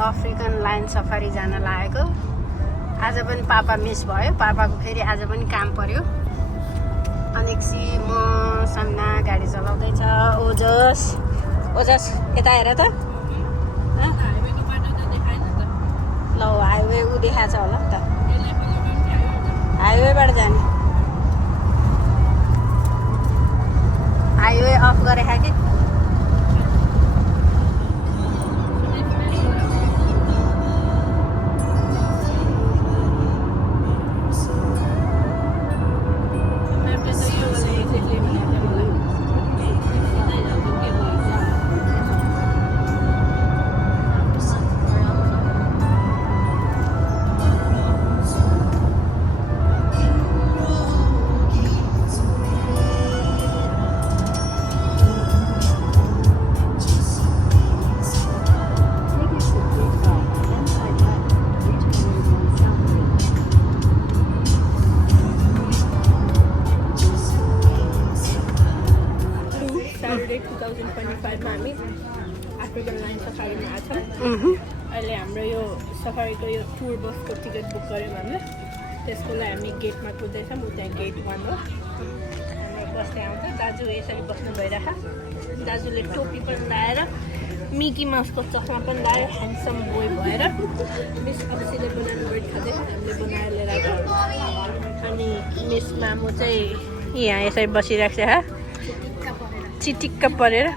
African lion safari जान लागेको। आज पनि पापा मिस भयो, पापाको फेरि आज पनि काम पर्यो। अनेक्सी म सन्ना गाडी चलाउँदैछ। ओजस ओजस यता हेर त, ल हाइवे ऊ देखाएको छ होला नि त, हाइवेबाट जाने। हाइवे अफ गरेको कि अफ्रिकन लाइन सफारीमा आएको छ। अहिले हाम्रो यो सफारीको यो टुर बसको टिकट बुक गऱ्यौँ हामीले, त्यसको लागि हामी गेटमा कुद्दैछौँ। ऊ त्यहाँ गेट 1 हो, हाम्रो बस त्यहाँ आउँछ। दाजु यसरी बस्नु भइरहेको, दाजुले टोपी पनि लगाएर मिकी माउसको चस्मा पनि लगाएर ह्यान्डसम बोय भएर मिस अप्सीले बनाएको ब्रेड खाँदैछ, हामीले बनाएर लिएर आएको। अनि मिस मामु चाहिँ यहाँ यसरी बसिरहेको छ, चिटिक्क परेर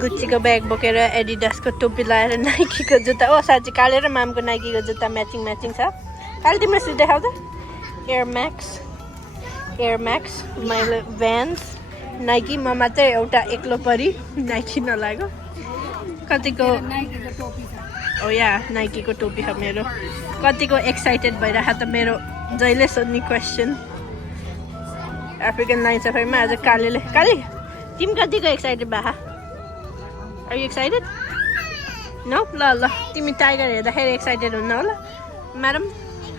गुच्चीको ब्याग बोकेर एडिडासको टोपी लगाएर नाइकीको जुत्ता। ओ साँच्ची काले र मामको नाइकीको जुत्ता म्याचिङ म्याचिङ छ। काले तिम्रो सिट देखाउ त। एयर म्याक्स मैले भ्यान्स नाइकी। ममा चाहिँ एउटा एक्लो परी नाइकी नलाग्यो। कतिको ओ या नाइकीको टोपी छ मेरो। कतिको एक्साइटेड भइरहेको त मेरो जहिले सोध्ने क्वेसन। अफ्रिकन लाइन सफारीमा आज काले तिमी कतिको एक्साइटेड भए? Are you excited? No? ल तिमी टाइगर हेर्दाखेरि एक्साइटेड हुन्न होला। Madam,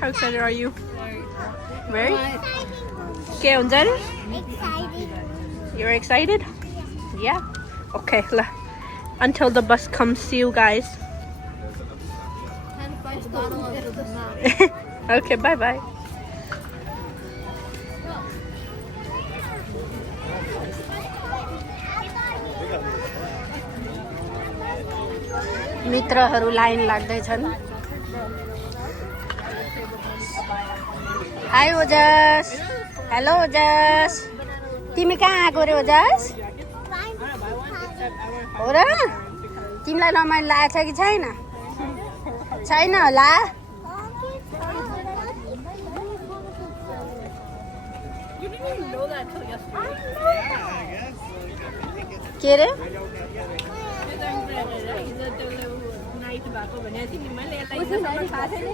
how excited are you? Very? के हुन्छ अरे? You're excited? Yeah? Okay, ल. Until the bus comes, see you guys. Okay, bye-bye. मित्रहरू लाइन लाग्दैछन्। हाई ओजस। हेलो ओजस, तिमी कहाँ आएको रे ओजस? हो र? तिमीलाई रमाइलो लागेको छ कि छैन? छैन होला? के रे? भएको भने तिमी मैले यता हिजोसम्म थाहा थिएन,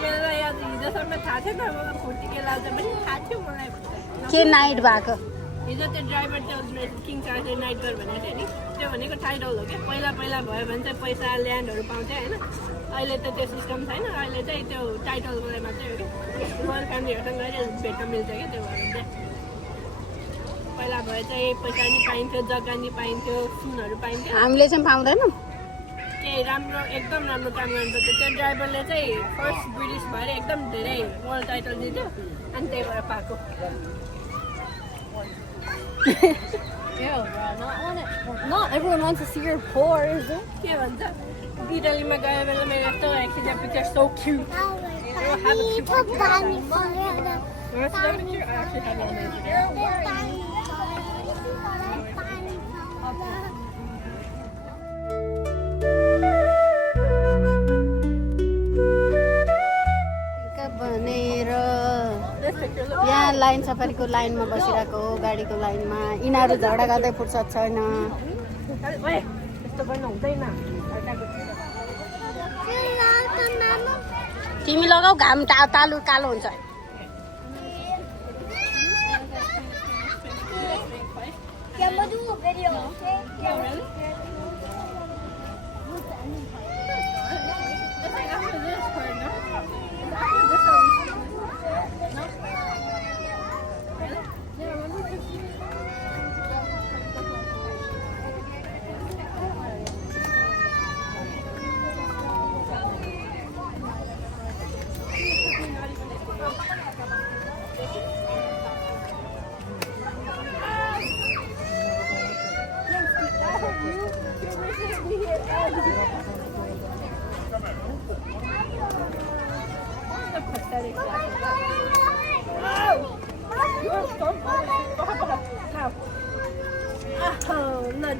मलाई आज हिजोसम्म थाहा थिएन। मलाई फुर्ती के लाग्छ पनि थाहा थियो मलाई। के नाइट भएको? हिजो त्यो ड्राइभर त्यो किङ चार्जर नाइट गर भनेको थियो नि, त्यो भनेको टाइटल हो क्या। पहिला भयो भने चाहिँ पैसा ल्यान्डहरू पाउँथ्यो होइन। अहिले त त्यो सिस्टम छैन। अहिले चाहिँ त्यो टाइटलको लागि मात्रै हो कि रोयल फ्यामिलीहरूसँग गएर भेट्न मिल्छ क्या। त्यो भएर चाहिँ पहिला भए चाहिँ पैसा नि पाइन्थ्यो, जग्गा नि पाइन्थ्यो, सुनहरू पाइन्थ्यो। हामीले चाहिँ पाउँदैनौँ। राम्रो एकदम राम्रो काम गर्नुपर्छ। त्यो ड्राइभरले चाहिँ फर्स्ट ब्रिटिस भएर एकदम धेरै वर्ल्ड टाइटल दिन्थ्यो, अनि त्यही भएर पाएको। Not everyone wants to see your pores. के भन्छ इटलीमा गए बेला मेरो यस्तो खिच्दा पिक्चर सो क्युट। भनेर यहाँ लाइन सफारीको लाइनमा बसिरहेको हो, गाडीको लाइनमा। यिनीहरू झगडा गर्दै फुर्सद छैन। तिमी लगाऊ, घाम तालु कालो हुन्छ। ल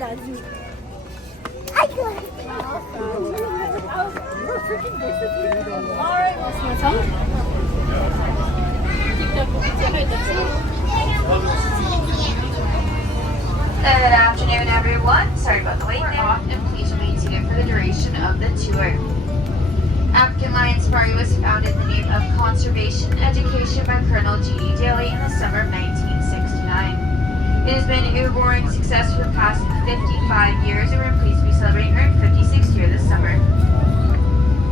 दाजु Good afternoon, everyone. Sorry about the wait there, and please remain seated for the duration of the tour. African Lion Safari was founded in the name of conservation education by Colonel G.D. Daly in the summer of 1969. It has been a roaring success for the past 55 years, and we're pleased to be celebrating our 56th year this summer.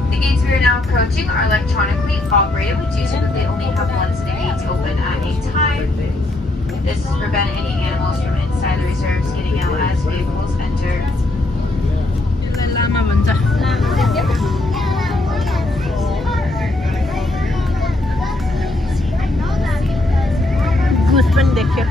The gates we are now approaching are electronically operated. We do typically only have one set of gates open at a time. This has prevented any animals from inside the reserves getting out as vehicles enter. Lama भन्छ गुस पनि देख्यो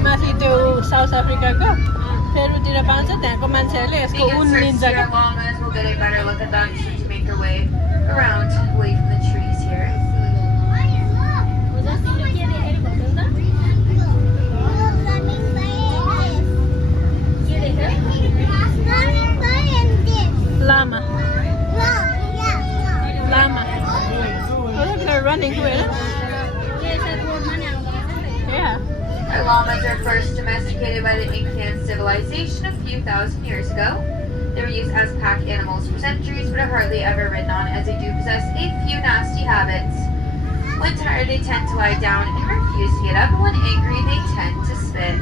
माथि त्यो south अफ्रिकाको पेरुतिर पाउँछ त्यहाँको मान्छेहरूले यसको उन लिन्छ क्या Llamas will get a better look at them to make their way around away from the trees here. Llama. Llama. Oh, look, they're running to it. Yeah. Our llamas are first domesticated by the Incan civilization a few thousand years ago. They were used as pack animals for centuries, but are hardly ever ridden on, as they do possess a few nasty habits. When tired, they tend to lie down and refuse to get up, and when angry, they tend to spit.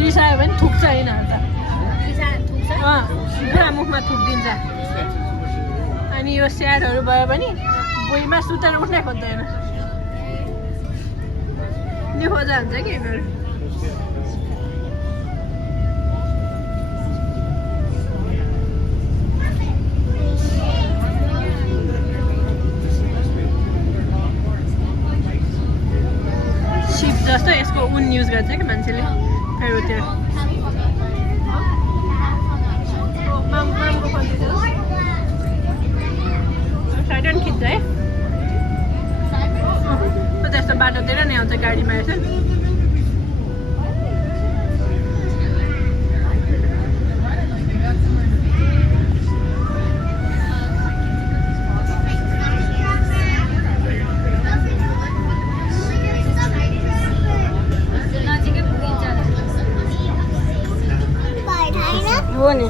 रिसायो भने थुक्छ यिनीहरू त पुरा मुखमा थुक्दिन्छ अनि यो स्याहारहरू भयो भने भुइँमा सुतेर उठ्नै खोज्दैन निखोजा हुन्छ कि यिनीहरू सिप जस्तो यसको उन युज गर्छ कि मान्छेले पेरुतिर साइडन खिच्छ है त्यस्तो बाटोतिर नि आउँछ गाडीमा यसो हो नि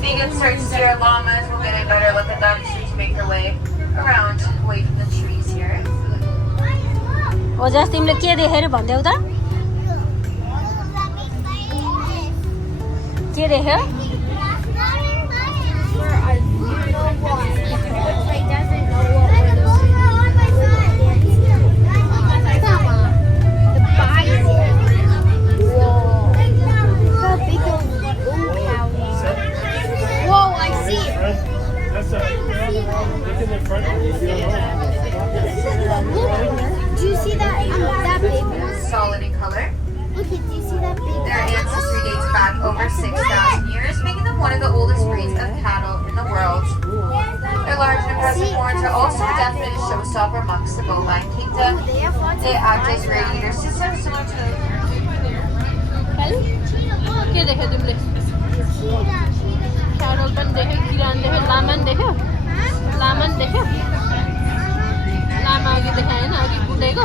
Vegan search their llamas will get a better look at them to make their way around away from the trees here. हो जस तिमीले के देखेर भन्देऊ त के देख्यो Do you see that? That big one? Solid in color. Look, do you see that big Their ancestry dates back over 6,000 years, making them one of the oldest breeds of cattle in the world. Their large and impressive horns are also a definite showstopper amongst the bovine kingdom. They act as radiator systems similar to के देख्यो तिमीले Carroll पनि देख्यो किरान देख्यो लामा पनि देख्यो लामा पनि देख्यो लामा अघि देखायो होइन अघि कुदेको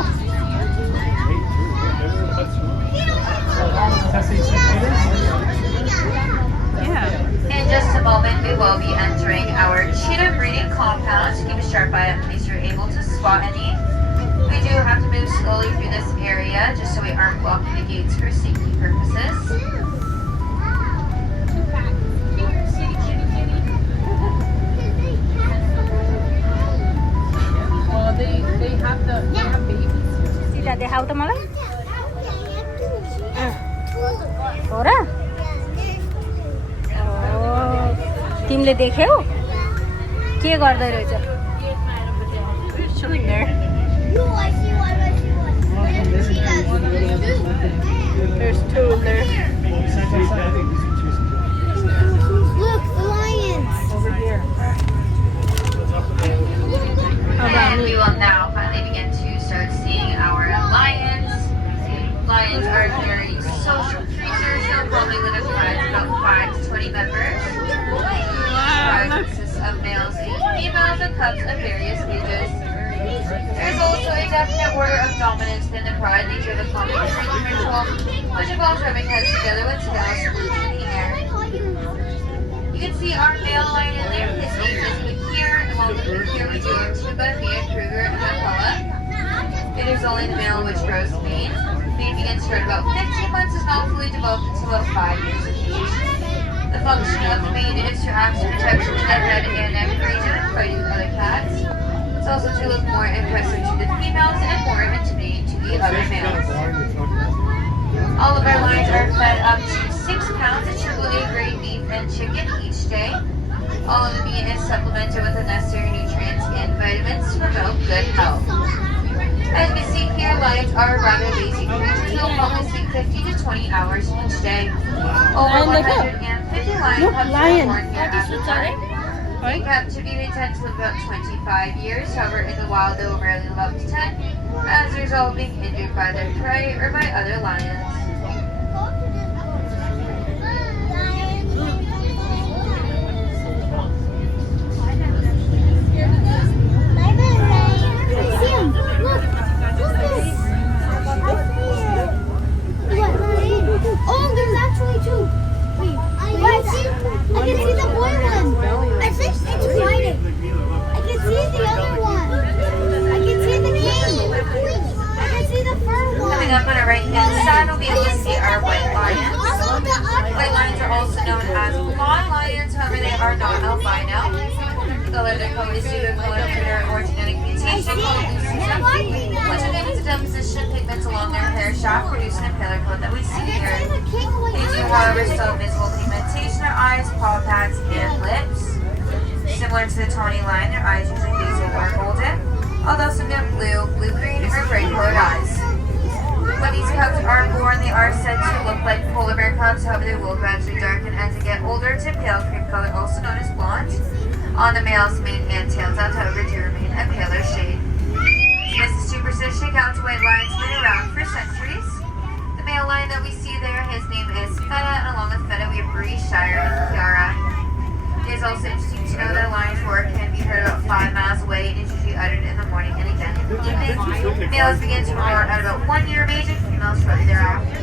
In just a moment, we will be entering our cheetah breeding compound. Keep a sharp eye out in case you're able to spot any. We do have to move slowly through this area just so we aren't blocking the gates for safety purposes. they have babies सिधा देखाऊ त मलाई तिमीले देख्यौ के गर्दै रहेछ It's chilling there. There's two there. Look, the lions. Over here. And we will now finally begin to start seeing our lions. Lions are very social creatures. They'll probably live in herds of about 5 to 20 members. Herds consists of males and females and cubs of various ages. There's also a definite order of dominance within the pride. Nature of the competition ritual, which involves rubbing heads together with tails moving in the air. You can see our male lion in there. His name is Bakir. Along with Bakir, we do Tuba, Mia, Kruger, and Apollo. It is only the male which grows the mane. Mane begins to at about 15 months, is not fully developed until about 5 years of age. The function of the mane is to act as protection to the head and neck region, fighting with other cats. It's also to look more impressive to the females and more intimidating to the other males. All of our lions are fed up to 6 pounds of triple A grade beef and chicken each day. All of the meat is supplemented with the necessary nutrients and vitamins to promote good health. As we see here, lions are rather lazy creatures. They'll probably sleep 50 to 20 hours each day. Over 150 lions have been born here at the time. In captivity, they tend to live about 25 years. However, in the wild, they will rarely live up to 10, as a result of being injured by their prey or by other lions. Oh, there's actually two. Wait, I can see the boy one. I think it's fighting. I can see the other one. I can see the king. I can see the fur one. Coming up on our right hand side, we'll be able to see our white lions. White lions are also known as blonde lions, however they are not albino. The color of their coat is due to a color critter or genetic mutation called leucism, which enables the deposition of pigments along their hair shaft, producing a paler coat that we see here. They do, however, still have visible pigmentation in their eyes, paw pads, and lips. Similar to the tawny lion, their eyes usually hazel or golden, although some have blue, blue-green, or bright-colored eyes. When these cubs are born, they are said to look like polar bear cubs, however they will gradually darken as they get older to pale cream color, also known as blonde. On the male's mane and tails, however, do remain a paler shade. This is superstition accounts white lions have been around for centuries. The male lion that we see there, his name is Feta, and along with Feta we have Bree, Shire, and Kiara. It is also interesting to know that a lion's roar can be heard about 5 miles away and is usually uttered in the morning and again in the evening. Males begin to roar at about 1 year of age and females shortly thereafter.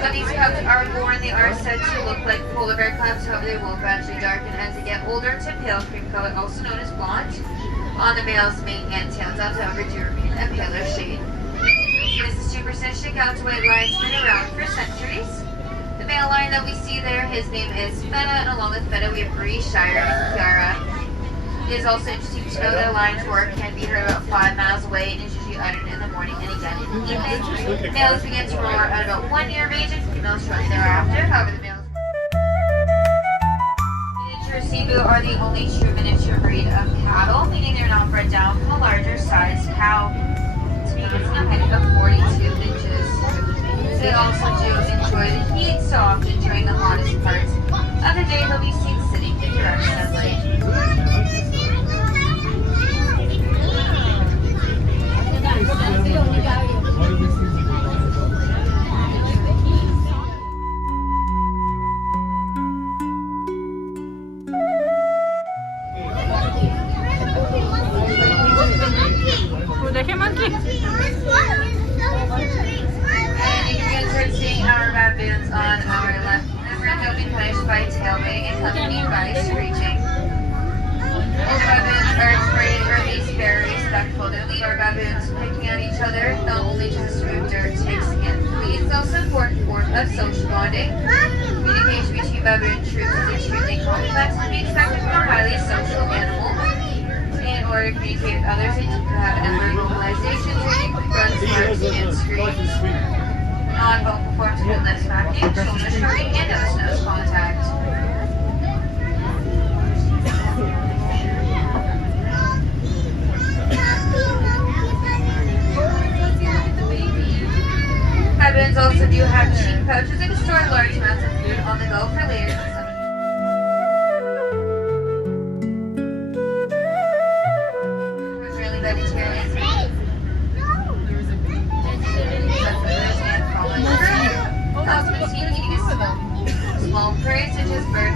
When these cubs are born, they are said to look like polar bear cubs, however they will gradually darken as they get older to pale cream color, also known as blonde. On the male's mane and tails, however, do remain a paler shade. This is superstition accounts white lions have been around for centuries. The male lion that we see there, his name is Feta, and along with Feta we have Bree, Shire, and Kiara. It is also interesting to know that a lion's roar can be heard about 5 miles away and is usually uttered in the morning and again in the evening. Males begin to roar at about 1 year of age and females shortly thereafter. However, the males miniature Cebu are the only true miniature breed of cattle, meaning they're not bred down from a larger sized cow. Speed is a height of 42 inches. They also do enjoy the heat, so often during the hottest parts of the day they'll be seen sitting in direct sunlight. Baboons on our left. They'll be punished by tail wagging, accompanied by screeching. Older baboons are afraid or at least very respectful. Their leader baboons picking on each other, not only just remove dirt, ticks, and fleas, it's also an important form of social bonding. Communication between baboon troops is extremely complex and be expected from a highly social animal. In order to communicate with others, they need to have a number of vocalization training, grunt, barks, and screams. Non-vocal forms include lip smacking, shoulder shrugging, and nose-to-nose contact.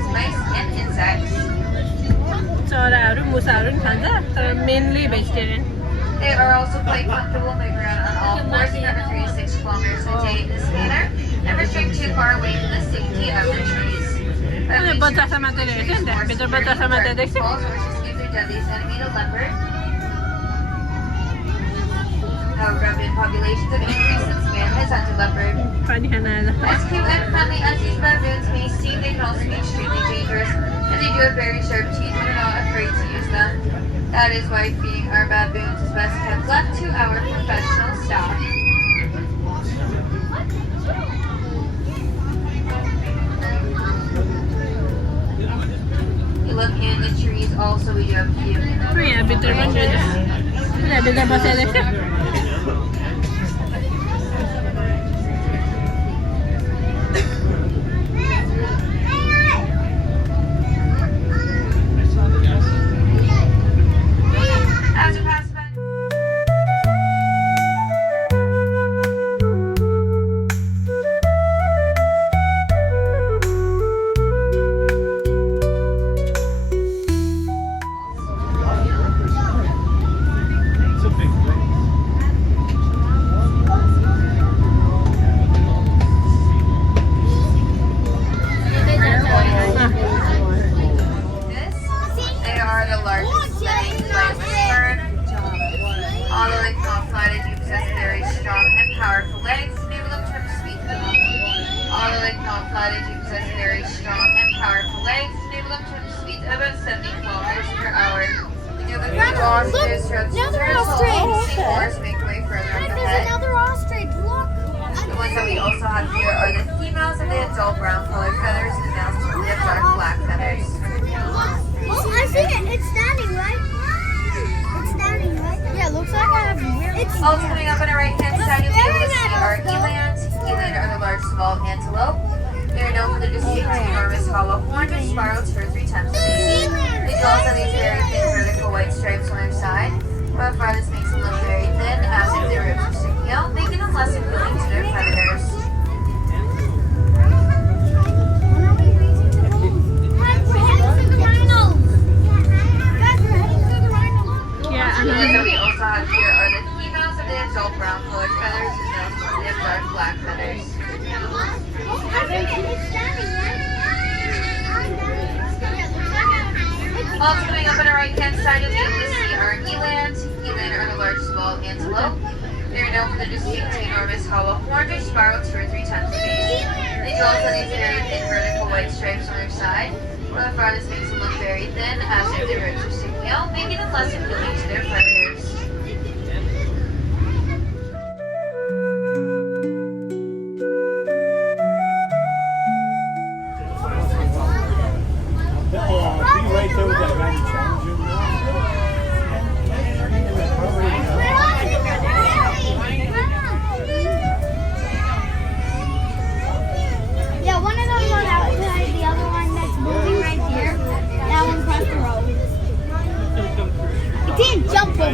includes mice and insects. चराहरू मुसाहरू पनि खान्छ तर mainly vegetarian. They are also quite comfortable moving around on all fours at over 3 to 6 kilometers a day in this manner and restrict too far away from the safety of the trees. अनि बच्चा समातेर हेर्छ नि त्यहाँ भित्र बच्चा समातेर देख्छ. Falls horses give their deadliest enemy to leopard. However, rabbit populations have increased since man has hunted leopard. पानी खान आएर. As cute and friendly as these baboons may seem, they can also be extremely dangerous, and they do have very sharp teeth and are not afraid to use them. That is why feeding our baboons is best kept left to our professional staff. You look in the trees also, we do have a few. यहाँ भित्र पनि हेर्छ. यहाँ भित्र बसेर देख्छ. As you pass by. It's a big thing. They are the largest living flightless bird. Although they cannot fly, they do possess very strong and powerful legs, enable them to have speed. Although they cannot fly, they do possess very strong and powerful legs, enable them to have speed of about 70 kilometers per hour. The other Grandma, look, ostriches, another turtles, ostrich. seahorse make way further up There's ahead. another ostrich. Look. The ones that we also have here are the females, and they have dull brown colored feathers, and the males typically have dark black feathers. Oh, I see it. It's standing, right? It's standing, right? Yeah, looks like I have It's Also coming up on our right hand side, you'll be able to see our eland. Eland are the largest of all antelope. They are known for their distinct enormous hollow horn, which spirals 2 or 3 times a day. They do also have these very thin vertical white stripes on their side. However, this makes them look very thin, as if their ribs are sticking out, making them less appealing to their predators. Yeah, The ones and that we also have here are the females, and they have dull brown colored feathers, and males typically have dark black feathers. Also coming up on our right hand side, you'll be able to see our eland. Eland are the largest of all antelope. They are known for their distinct enormous hollow horn, which spiral 2 or 3 times a day. They do also have these very thin vertical white stripes on their side. However, this makes them look very thin, as if their ribs are sticking out, making them less appealing to their predators. Oh, be right there with that range changing. Yeah, one of them goes outside, the other one that's moving right here. That one's across the road. It didn't jump over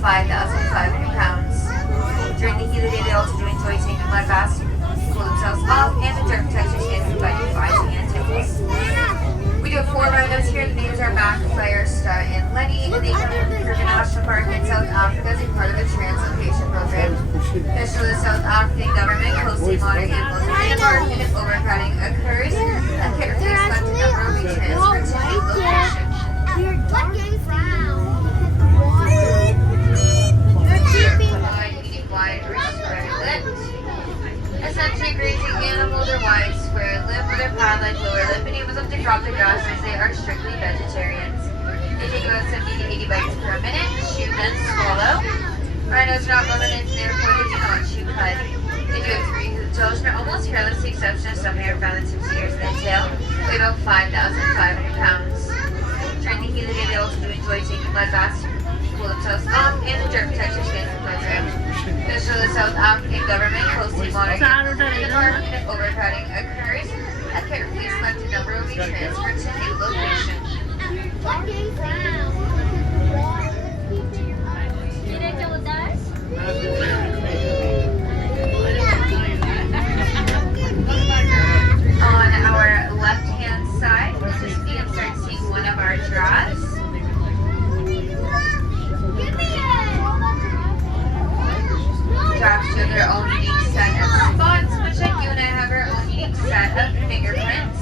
5,500 pounds. During the heat of the day, they also do enjoy taking mud baths, cool themselves off, and the dirt protects their skin from biting flies and tickles. We do have 4 rhinos here. The names are Mac, Fire, Star, and Lenny, and they come from Kruger National Park in South Africa as a part of the translocation program. Officially, the South African government closely monitors animals in the park, and if overcrowding occurs, a care placement number will be transferred to a location. What game's round? They're keeping. Essentially, grazing animals are wide, square lip with their pad-like lower lip and able to crop the grass as they are strictly vegetarians. They take about 70 to 80 bites per minute, chew then swallow. Rhinos are not limited, therefore they do not chew cud. They do have 3 hoot toes and are almost hairless, with the exception of some hair found in tips, ears, and tail. Weigh about 5,500 pounds. During the heat of the day, they also do enjoy taking mud baths, cool themselves off, and the dirt protects their skin from program. Officially, the South African government closely monitors animals in the park, and if overcrowding occurs, a carefully selected number will be transferred to a location. What game's round? Did I go with us? On our left-hand side, we'll just see and start seeing one of our giraffes. Giraffes do their own unique set of spots, much like you and I have our own unique set of fingerprints.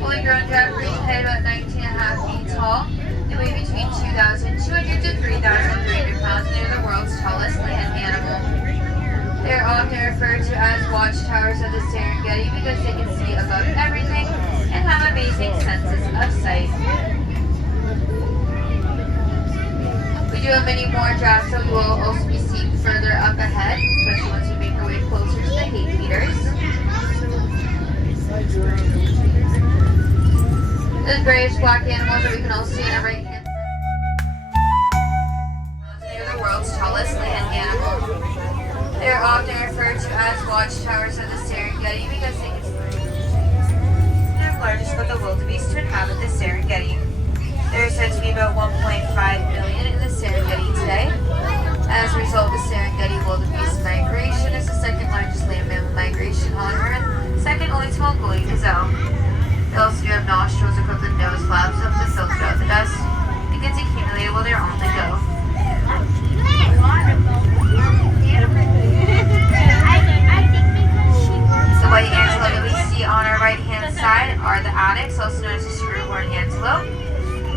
Fully grown giraffes reach a height about 19.5 feet tall. They weigh between 2,200 to 3,300 pounds, and they're the world's tallest land animal. They're often referred to as watchtowers of the Serengeti because they can see above everything and have amazing senses of sight. We do have many more giraffes that we will also be seeing further up ahead, especially once we make our way closer to the hay feeders. There's various black animals that we can also see on our right hand. They're the world's tallest land animal. They're often referred to as watchtowers of the Serengeti because they can they're the largest of the wildebeest to inhabit the Serengeti. There are said to be about 1.5 million in the Serengeti today. As a result, the Serengeti wildebeest migration is the second largest land mammal migration on Earth, second only to Mongolian gazelle. They also do have nostrils equipped with nose flaps up to filter out the dust. It gets accumulated while they're on the go. The white antelope that we see on our right-hand side are the addax, also known as the screwhorn antelope.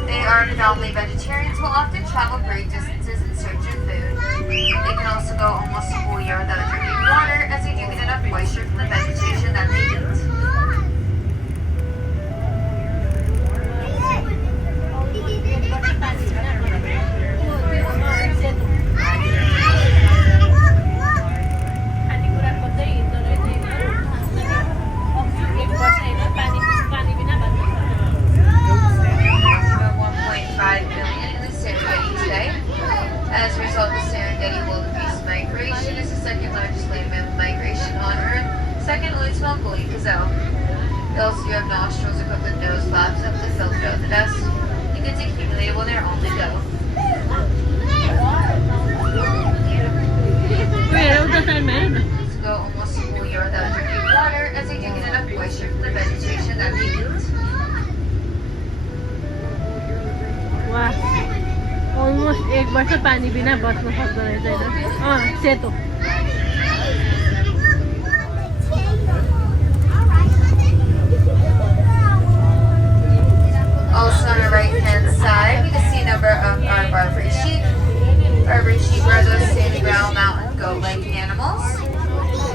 They are predominantly vegetarians who will often travel great distances in search of food. They can also go almost a whole year without drinking water, as they do get enough moisture from the vegetation that they eat. As a result, the Serengeti wildebeest migration is the second largest land mammal migration on Earth, second only to Mongolian gazelle. They also do have nostrils equipped with nose flaps up to filter out the dust. It gets accumulated while they're on the go. To go almost a whole year without drinking water, as they do get enough moisture from the vegetation that they eat. वाह almost 1 वर्ष पानी बिना बस्न सक्दो रहेछ हैन सेतो Also on the right-hand side, we can see a number of our Barbary sheep. Barbary sheep are those sandy brown mountain goat-like animals.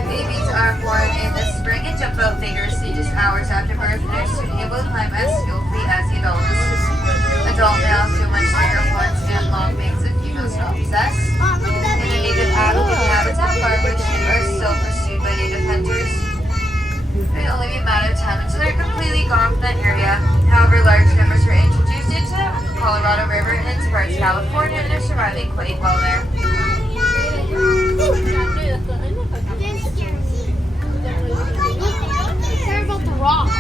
Babies are born in the spring and jump out vigorously just hours after birth, and are soon able to climb as skillfully as the adults. Adult males do much thicker horns and long wings that females don't possess. In the native African habitat, Barbary sheep are still pursued by native hunters. It will only be a matter of time until they're completely gone from that area. However, large numbers were introduced into the Colorado River and into parts of California, and they're surviving quite well there. Care about the rock.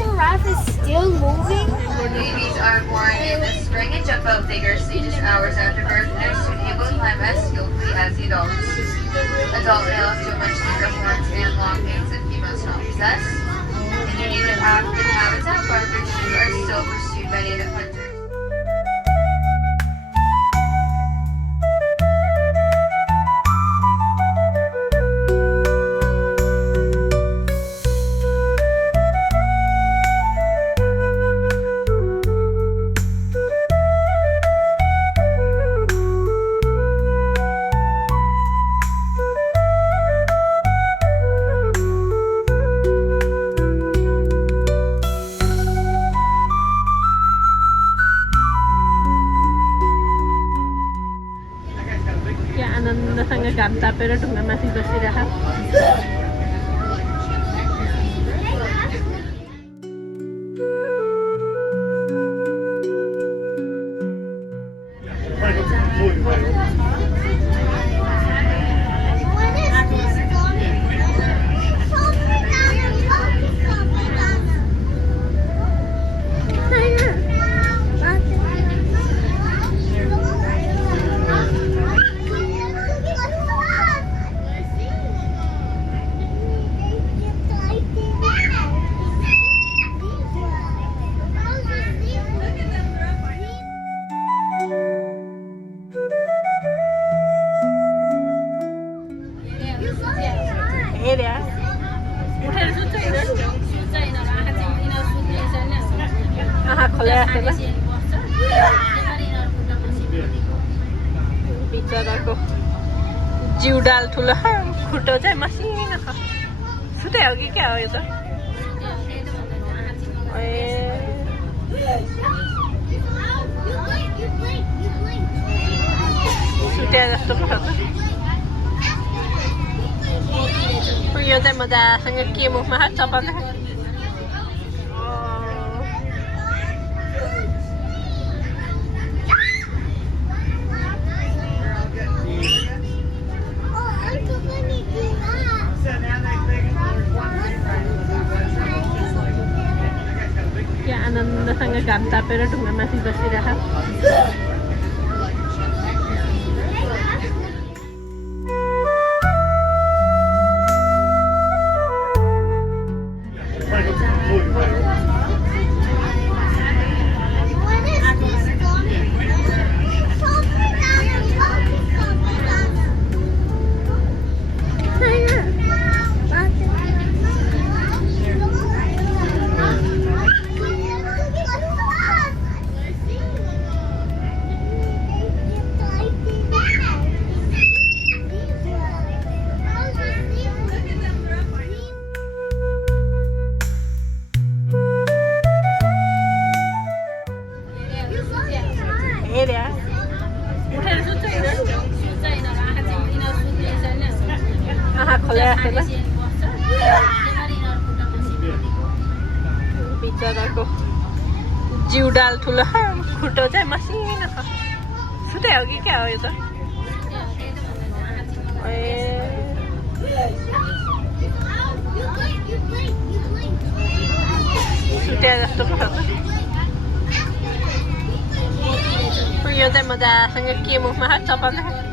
giraffe is still moving? Babies are born in the spring and jump out vigorously just hours after birth and are soon able to climb as skillfully as the adults. Adult males do much longer horns and long wings that females don't possess. In their native African habitat, barber sheep are still pursued by native hunters. के आनन्दसँग घाम तापेर ढुङ्गामाथि बसिरह हेऱ्या उठेर सुत्छ आँखा खोले राखेको बिचराको जिउडाल ठुलो खुट्टो चाहिँ मसिनो छ सुते हो कि क्या हो यो त सुते जस्तो पो छ यो चाहिँ मजासँग के मुखमा हात चपाएको के आनन्दसँग घाम तापेर ढुङ्गामाथि बसिरह हेऱ्या उठेर सुत्छ आँखा खोले राखेको बिचराको जिउडाल ठुलो खुट्टो चाहिँ मसिनो छ सुते हो कि क्या हो यो त सुते जस्तो पो छ यो चाहिँ मजासँग के मुखमा हात चपाएको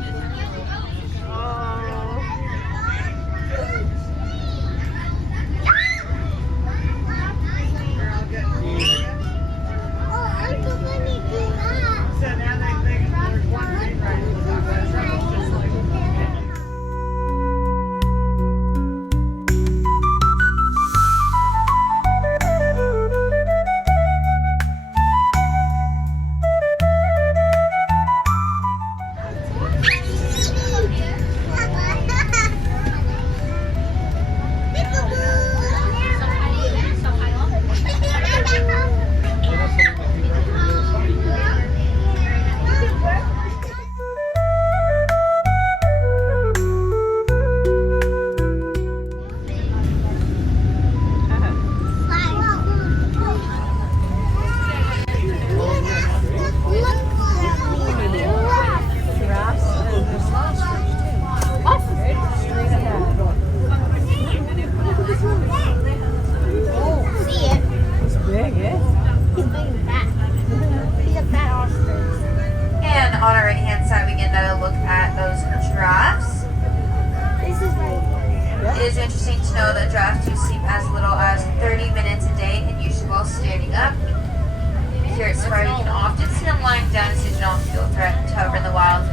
don't feel threatened. However, in the wild,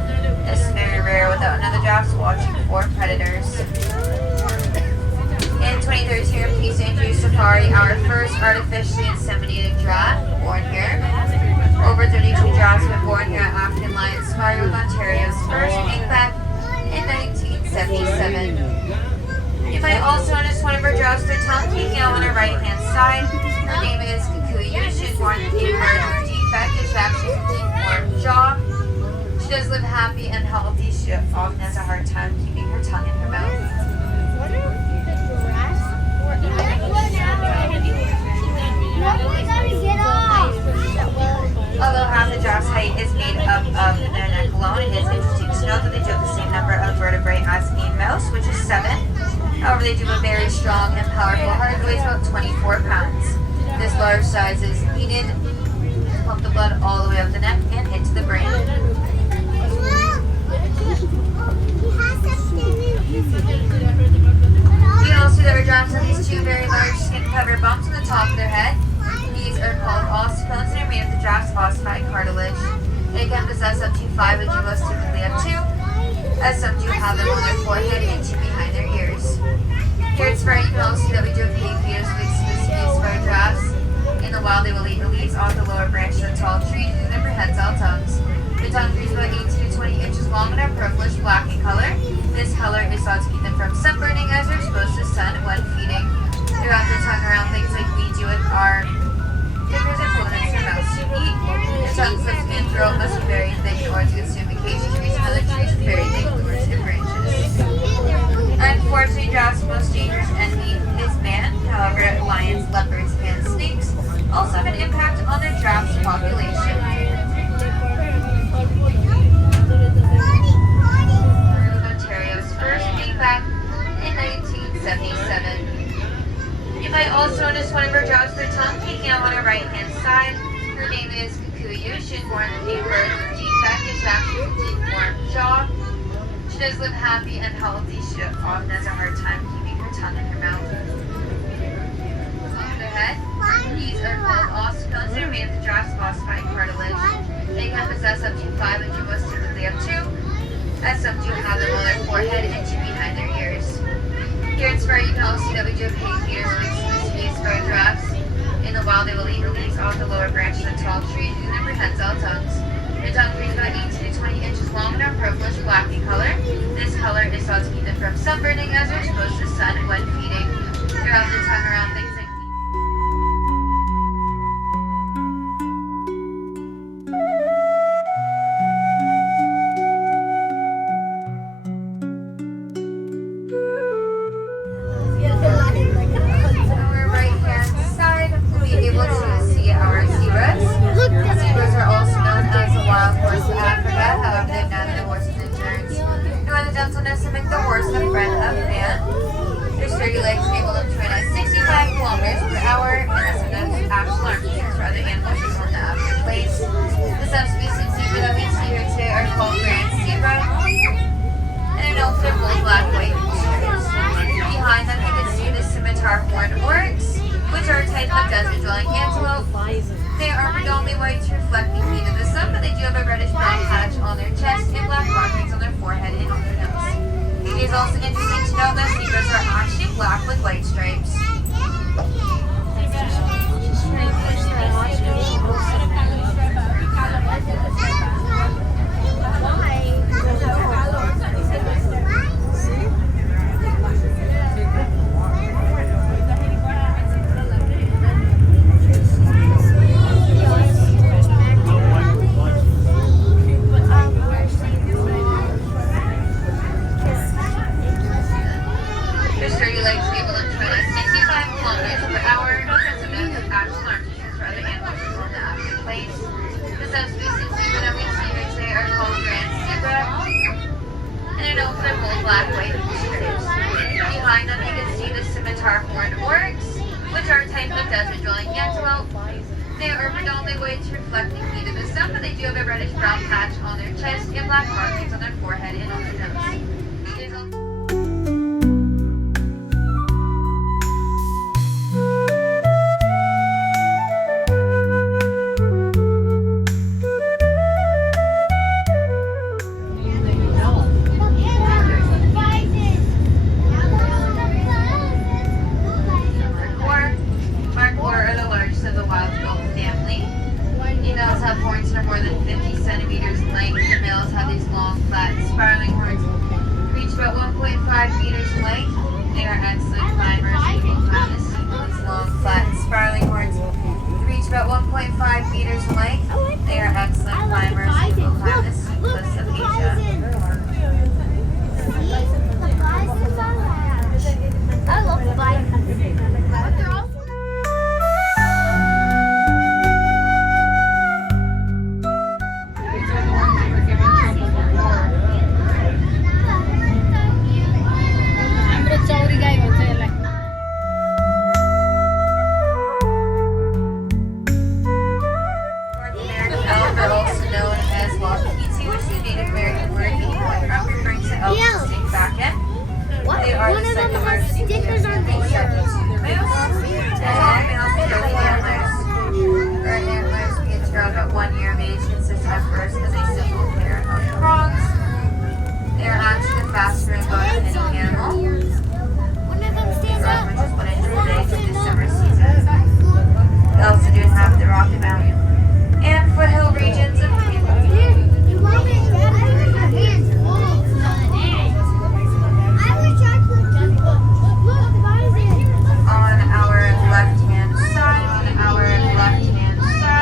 this is very rare without another giraffe watching for predators. In 2013, we're pleased to introduce Safari, our first artificially inseminated giraffe born here. Over 32 giraffes have been born here at African Lions Safari, with Ontario's first being back in 1977. You might also notice one of her giraffes with her tongue peeking out on her right-hand side. Her name is Kikuyu. She was born with a birth defect. It's actually a deformed jaw. She does live happy and healthy. She often has a hard time keeping her tongue in her mouth. Although half the giraffe's height is made up of their neck alone, it is interesting to note that they do have the same number of vertebrae as a mouse, which is 7. However, they do have a very strong and powerful heart that weighs about 24 pounds. This large size is needed to pump the blood all the way up the neck and into the brain. We also see that our giraffes have these two very large skin-covered bumps on the top of their head. These are called ossicones and are made of the giraffe's ossified cartilage. They can possess up to 5, but most typically have 2, as some do have them on their forehead and 2 behind their ears. Here at Safari, you can also see that we do have pig feeders with species of our giraffes. In the wild, they will eat the leaves off the lower branches of tall trees using their prehensile tongues. The tongue is about 18 to 20 inches long and are purplish black in color. This color is thought to keep them from sunburning as they're exposed to the sun when feeding. They wrap their tongue around things like we do with our fingers and components their mouths to eat. The tongue's lips and throat must be very thick in order to consume acacia trees and other trees with very thick roots and branches. Unfortunately, giraffe's most dangerous enemy is man. However, lions, leopards, and snakes also have an impact on the giraffe's population. Ontario's first being back in 1977. You might also notice one of her giraffes with her tongue peeking out on her right-hand side. Her name is Kikuyu. She was born with a birth defect. It's actually a deformed jaw. She does live happy and healthy. She often has a hard time keeping her tongue in her mouth. On the head, these are called ossicones. They're made of the giraffe's ossified cartilage. They can possess up to 5, but most typically have 2, as some do have them on their forehead and 2 behind their ears. Here at Safari, you can also see that we do have pig feeders with species of our giraffes. In the wild, they will eat the leaves off the lower branches of tall trees using their prehensile tongues. Their tongue is about 18 to 20 inches long and are purplish black in color. This color is thought to keep them from sunburning as they're exposed to the sun when feeding. They wrap their tongue around things like our right-hand side, we'll be able to see our zebras. Zebras are also known as the wild horse of Africa. However, they've neither the horse's endurance nor the gentleness to make the horse a friend of man. Their sturdy legs enable them to run at 65 kilometers per hour, and that's enough actual arms for other animals who on the African plains. The subspecies of zebra that we see here today are called grand zebra, and they're known for their bold black, white stripes. Behind them, you can see the scimitar horned oryx, which are a type of desert-dwelling antelope. They are predominantly white to reflect the heat of the sun, but they do have a reddish-brown patch on their chest and black markings on their forehead and on their nose. It is also interesting to note that zebras are actually black with white stripes. Their sturdy legs enable them to run at 65 kilometers per hour, that's enough of actual arms for other animals who on the African plains. The subspecies of zebra that we see here today are called grand zebra, and they're known for their bold black, white stripes. Behind them, you can see the scimitar horned oryx, which are a type of desert-dwelling antelope. They are predominantly white to reflect the heat of the sun, but they do have a reddish-brown patch on their chest and black markings on their forehead and on their nose. It is also horns are more than 50 centimeters in length. The males have these long, flat, spiraling horns, reach about 1.5 meters in length. They are excellent climbers and will climb the steeple. These long, flat, spiraling horns reach about 1.5 meters in length. They are excellent climbers and will climb the steepest of Asia. I love the bike. But they're also हाम्रो चौरी गाई भन्छ यसलाई North American elk are also known as wapiti, which is a Native American word meaning white rump, referring to elk with stick back end. what? They are One the of them second has largest stickers on the except for the moose. And all males with early antlers, or antlers begin to grow about 1 year of age, consist at first as a simple pair of prongs. They are actually the faster and bone of any animal. One of them They stands grow up. as much as 1 inch per day during the summer season. They also do inhabit the Rocky Mountain and foothill regions of Canada. You want it? I wish your hands full. I wish I could do it. Look, guys, On our left-hand side,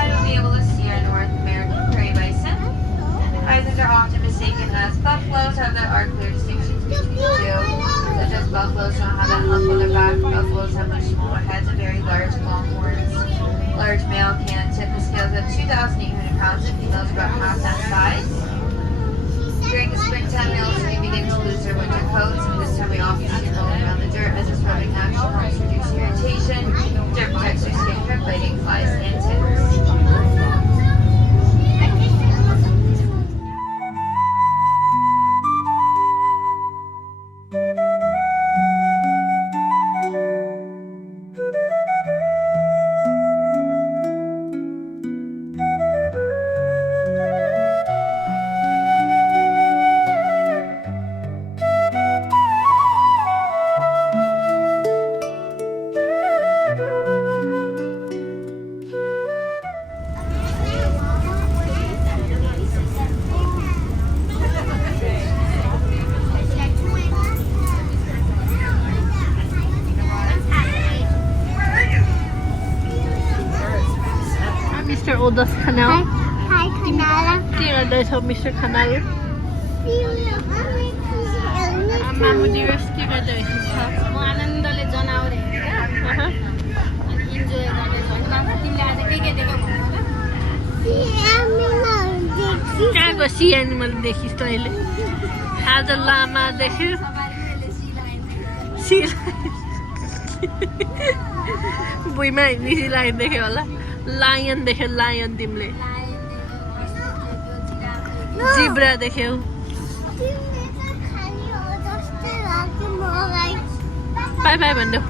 we'll be able to see our North American prairie bison. Bisons are often mistaken as buffaloes, however there are clear distinctions between the two, such as buffaloes don't have that hump on their back. Buffaloes have much smaller heads and very large long horns. Large male can tip the scales at 2,800 pounds and females about half that size. During the springtime, males may begin to lose their winter coats, and this time we often see them rolling around the dirt as this rubbing action helps reduce irritation. Dirt protects their skin from biting flies and ticks. Mr. Odas Khanal. Hi, Kanala. के गर्दैछौ mister Khanal मामु दिवस के गर्दैछ म आनन्दले जनावर हेरेर अनि enjoy गर्दैछु अनि मामा तिमीले आज के देख्यौ भन्नु त कहाँको सी एनिमल देखिस् तैँले आज लामा देख्यो सी भुइँमा हिँड्ने सी लाइन देख्यो होला लायन देख्यो लायन तिमीले जिब्रा देख्यौ बाई बाई भनिदेऊ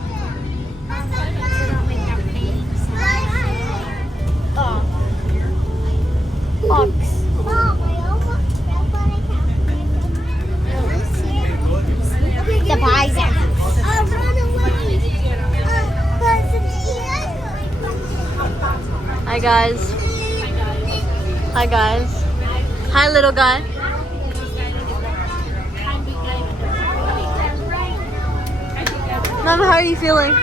The bison. Hi guys. Hi guys. Hi little guy. Mama, how are you feeling?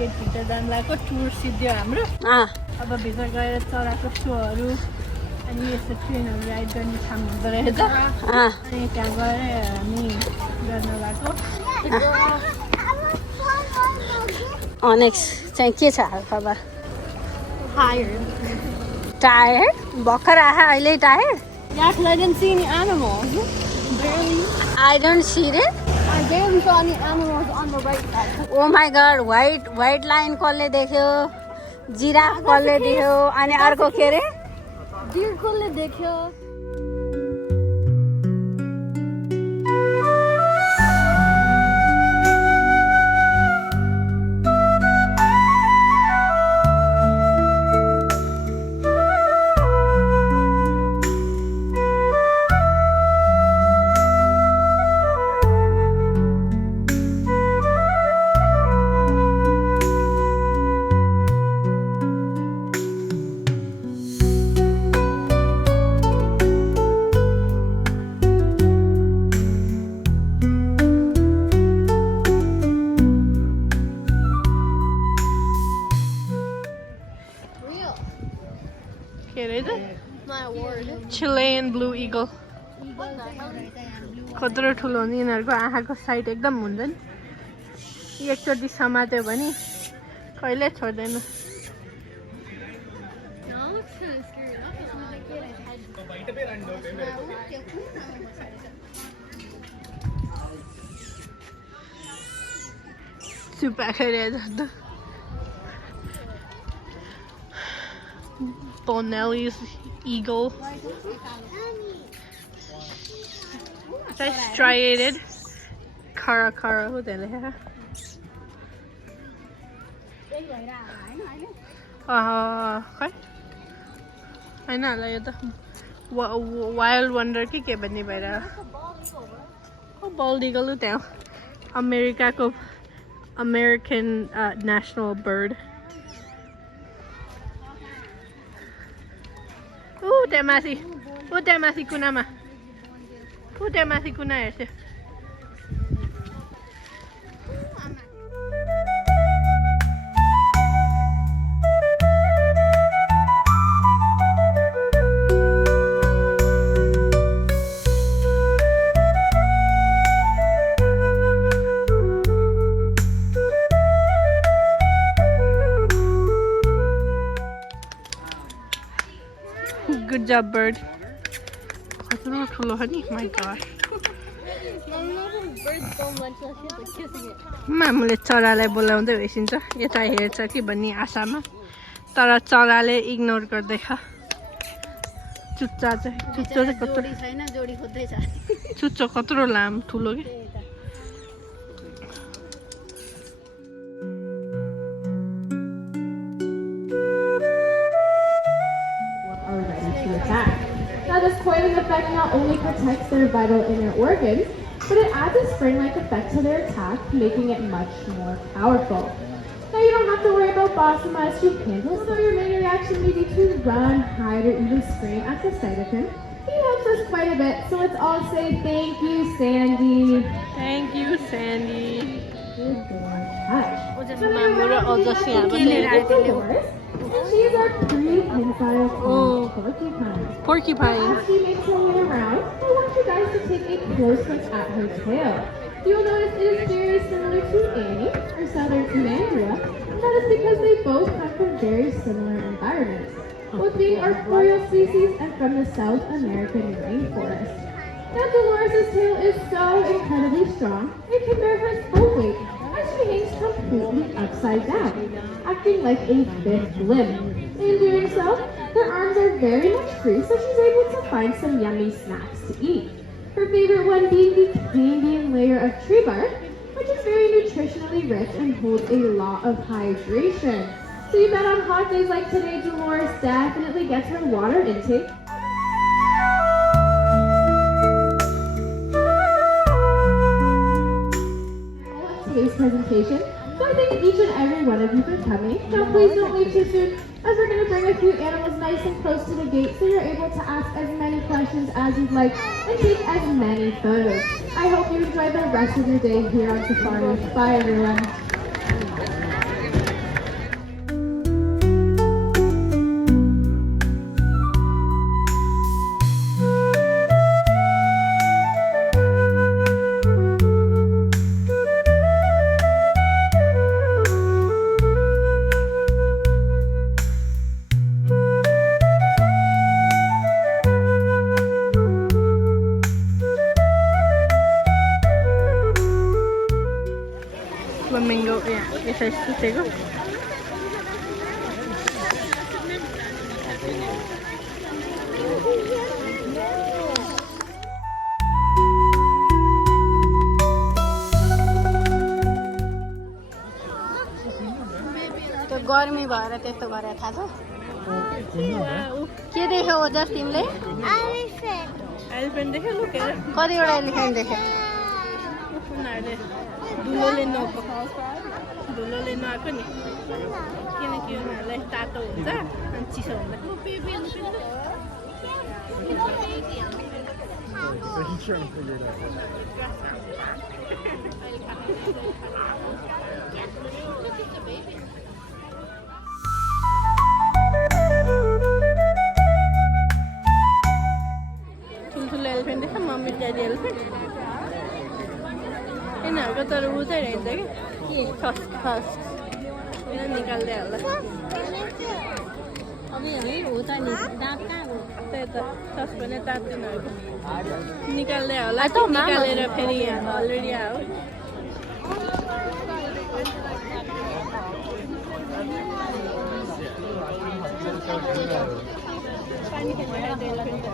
गेटभित्र जानु लागेको टुर सिद्धियो हाम्रो अब भित्र गएर चराको सोहरू अनि यस्तो ट्रेनहरू राइड गर्ने ठाउँ हुँदो रहेछ अनि त्यहाँ गएर हामी गर्न लागेको नेक्स्ट चाहिँ के छ हालखबर टायर्ड भर्खर आयो अहिले tired Yes, I didn't see any animals. Barely. I don't see it. I barely saw any animals on the right side. Oh my god, white line कसले देख्यो जिराफ कसले देख्यो अनि अर्को के रे Deer कसले देख्यो Chilean blue eagle. कत्रो ठुलो हुन्छ यिनीहरूको आँखाको साइड एकदम हुन्छ नि एकचोटि समात्यो भने कहिले छोड्दैन चुपा खेरे जस्तो Bonelli's eagle. That's striated. Cara. What the hell? Okay. I know, like the wild wonder ke bani bhayera. Oh, bald eagle down. American national bird. त्यहाँ माथि कुनामा त्यहाँ माथि कुना हेर्छ Good job, bird. My gosh. मामुले चरालाई बोलाउँदै भइसिन्छ यता हेर्छ कि भन्ने आशामा तर चराले इग्नोर गर्दैछ चुच्चा चाहिँ कत्रो छैन जोडी खोज्दैछ चुच्चो कत्रो लाम ठुलो के Now, this coiling effect not only protects their vital inner organs, but it adds a spring-like effect to their attack, making it much more powerful. Now, you don't have to worry about bossing us, you can, although your main reaction may be to run, hide, or even scream at the sight of him. He helps us quite a bit, so let's all say thank you, Sandy. Thank you, Sandy. Good boy. Hush. And she is our prehensile porcupine. Porcupine. As she makes her way around, I want you guys to take a close look at her tail. You'll notice it is very similar to Annie, or southern Mandua, and that is because they both come from very similar environments, both being arboreal species and from the South American rainforest. Now Dolores' tail is so incredibly strong, it can bear her full weight, as she hangs completely upside down, acting like a fifth limb. In doing so, her arms are very much free, so she's able to find some yummy snacks to eat. Her favorite one being the Canadian layer of tree bark, which is very nutritionally rich and holds a lot of hydration. So you bet on hot days like today, Dolores definitely gets her water intake. Today's presentation, so I thank each and every one of you for coming. Now please don't leave too soon, as we're going to bring a few animals nice and close to the gate so you're able to ask as many questions as you'd like and take as many photos. I hope you enjoy the rest of your day here on safari. Bye everyone. छ सुतेको त्यो गर्मी भएर त्यस्तो गरेर थाहा छ के देख्यौ ओजस तिमीले एलिफेन्ट देख्यो लुकेर कतिवटा एलिफेन्ट देख्यौ उनीहरूले धुलोले नआएको नि किनकि उनीहरूलाई तातो हुन्छ अनि चिसो हुन्छ So he's trying to figure it out. ठुल्ठुलो एलिफेन्ट देख्छ मम्मी ड्याडी एलिफेन्ट यिनीहरूको तर ऊ चाहिँ रहेछ कि फर्स्ट निकाल्दै होला त्यही त फर्स्ट भने तात्तिनहरूको निकाल्दै होला निकालेर फेरि अलरेडी आयो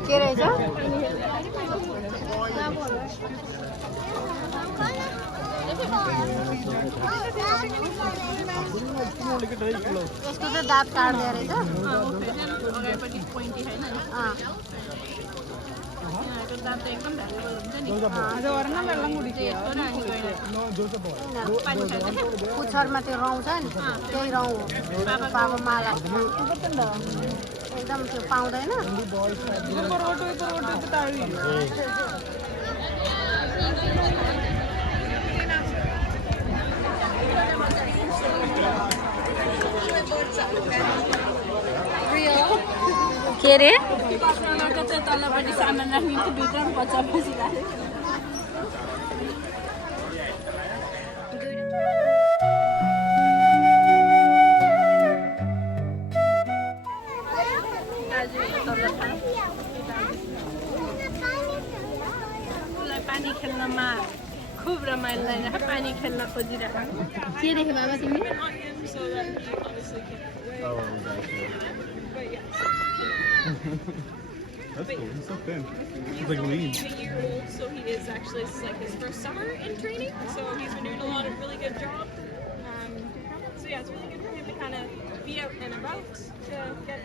के रहेछ यसको चाहिँ दाँत काट्दै रहेछ अगाडिपट्टि पोइन्टी छैन दाँत त एकदम भ्यालुबल हुन्छ नि पुच्छरमा त्यो रौँ छ नि त्यही रौँ हो बाबा माला एकदम त्यो पाउँदैन के अरे तलपट्टि सामान राख्ने भित्र बच्चा बसिरहेको उसलाई पानी खेल्नमा खुब रमाइलो लागिरहेको पानी खेल्न खोजिरहेको के देख्यो बाबा तिमी That's cool. He's so thin. He's like lean. 8-year-old, so he is actually, this is like his first summer in training, so he's been doing a lot of really good job. So yeah, it's really good for him to kind of be out and about to get.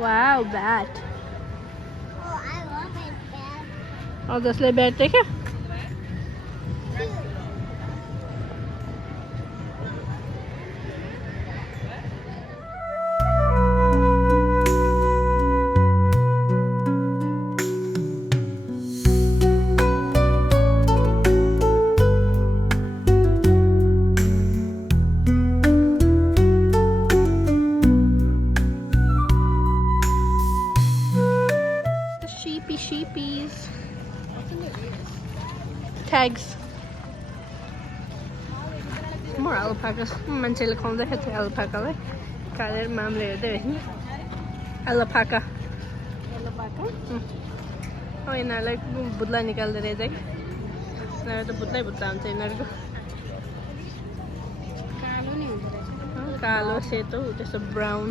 Wow, bat. Oh, I love it, Dad. Oh, जसले bat देख्यो sheepies. Tags. More alpacas. मान्छेले खुवाउँदैछ त्यो alpacaलाई काटेर मामले हेर्दै रहेछ नि alpaca. यिनीहरूलाई बुत्ला निकाल्दै रहेछ कि यिनीहरू त बुत्लै बुत्ला हुन्छ यिनीहरूको कालो नि हुँदो रहेछ कालो सेतो त्यस्तो ब्राउन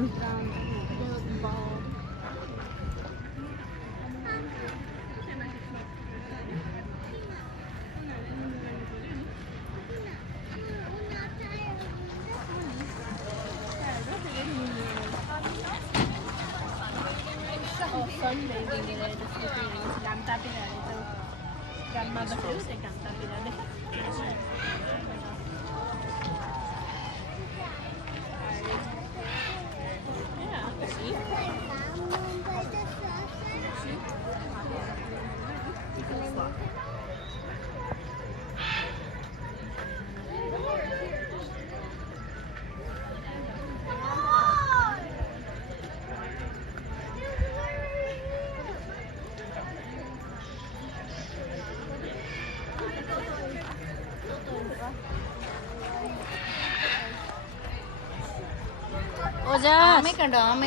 ഓജസ് കണ്ടോ ആമ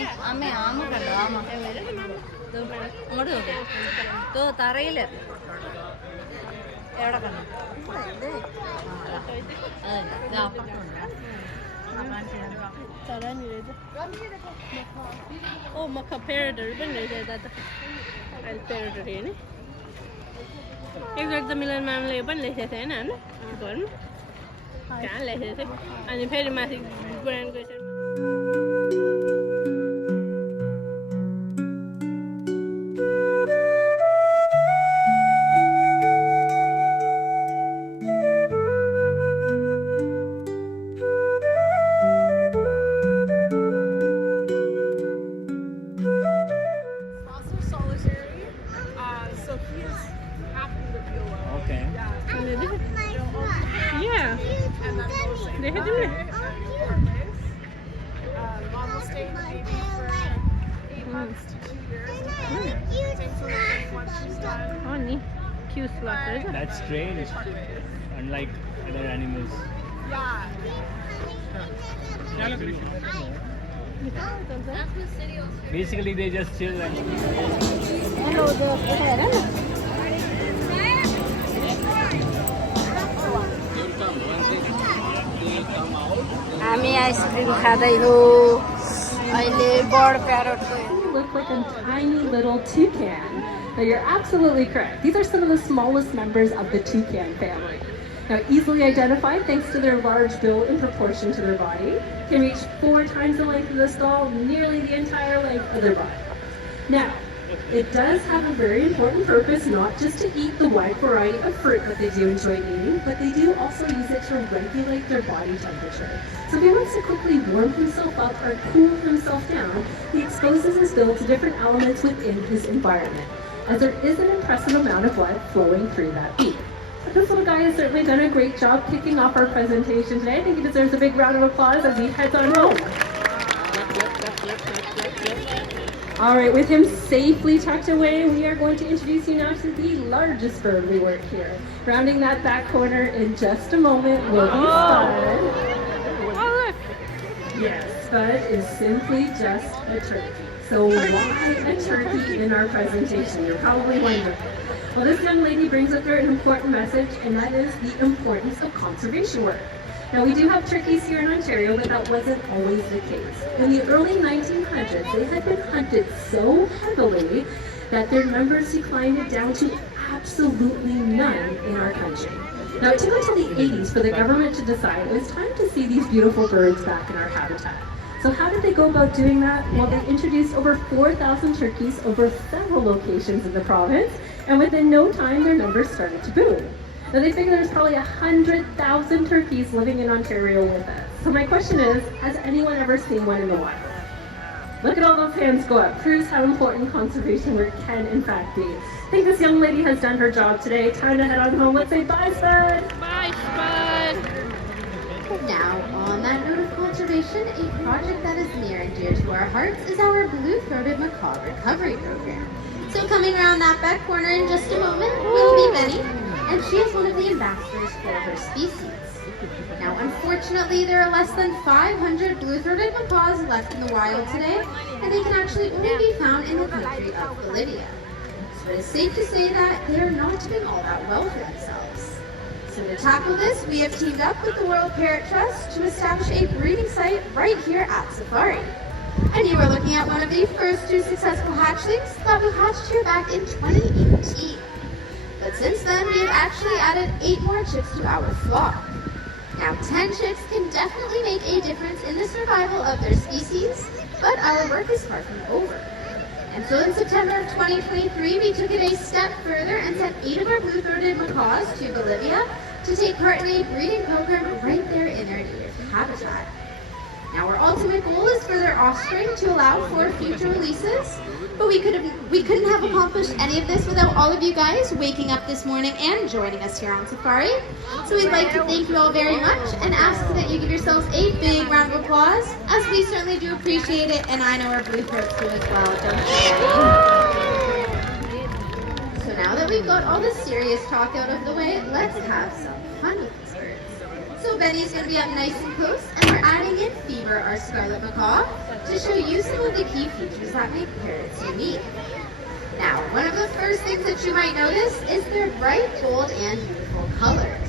കണ്ടോ ആമ അങ്ങോട്ട് നോക്കൂ തറയില് എവിടെ കണ്ടോ Oh, maka-predator ba na data? Predator ini. Exact milan mam leban lese saya na, kan? Kan lese saya. Ani pheri masih brand ko siya. Okay. Yeah. They had them. Mom will stay in the baby for 8 months to 2 years. Thankfully, once she's done. Oh, neat. Cute slaughter. That's strange. Unlike other animals. Basically, they just chill and. हामी ice cream खाँदै हो अहिले बड प्यारोटको Look like a tiny little toucan. Now you're absolutely correct. These are some of the smallest members of the toucan family. Now easily identified thanks to their large bill in proportion to their body. Can reach 4 times the length of the skull, nearly the entire length of their body. Now, it does have a very important purpose, not just to eat the wide variety of fruit that they do enjoy eating, but they do also use it to regulate their body temperature. So if he wants to quickly warm himself up or cool himself down, he exposes his bill to different elements within his environment, as there is an impressive amount of blood flowing through that beak. But this little guy has certainly done a great job kicking off our presentation today. I think he deserves a big round of applause as he heads on home. All right, with him safely tucked away, we are going to introduce you now to the largest bird we work here. Rounding that back corner in just a moment will be Spud. Yes, Spud is simply just a turkey. So why a turkey in our presentation? You're probably wondering. Well, this young lady brings up an important message, and that is the importance of conservation work. Now, we do have turkeys here in Ontario, but that wasn't always the case. In the early 1900s, they had been hunted so heavily that their numbers declined down to absolutely none in our country. Now, it took until the 80s for the government to decide it was time to see these beautiful birds back in our habitat. So how did they go about doing that? Well, they introduced over 4,000 turkeys over several locations in the province, and within no time, their numbers started to boom. Now they figure there's probably 100,000 turkeys living in Ontario with us. So my question is, has anyone ever seen one in the wild? Look at all those hands go up. Proves how important conservation work can in fact be. I think this young lady has done her job today. Time to head on home. Let's say bye, Spud. Bye, Spud. Now, on that note of conservation, a project that is near and dear to our hearts is our blue-throated macaw recovery program. So coming around that back corner in just a moment will be Benny, and she is one of the ambassadors for her species. Now, unfortunately, there are less than 500 blue-throated macaws left in the wild today, and they can actually only be found in the country of Bolivia. So it is safe to say that they are not doing all that well for themselves. So to tackle this, we have teamed up with the World Parrot Trust to establish a breeding site right here at Safari. And you are looking at one of the first 2 successful hatchlings that we hatched here back in 2018. But since then, we have actually added 8 more chicks to our flock. Now, 10 chicks can definitely make a difference in the survival of their species, but our work is far from over. And so in September of 2023, we took it a step further and sent 8 of our blue-throated macaws to Bolivia to take part in a breeding program right there in their native habitat. Now, our ultimate goal is for their offspring to allow for future releases, but we couldn't have accomplished any of this without all of you guys waking up this morning and joining us here on Safari. So we'd like to thank you all very much and ask that you give yourselves a big round of applause, as we certainly do appreciate it, and I know our blue throats do as well, don't you, Benny? So now that we've got all the serious talk out of the way, let's have some fun with these birds. So Benny's going to be up nice and close, and we're adding in Fever, our scarlet macaw. to show you some of the key features that make parrots unique. Now, one of the first things that you might notice is their bright, bold, and beautiful colors.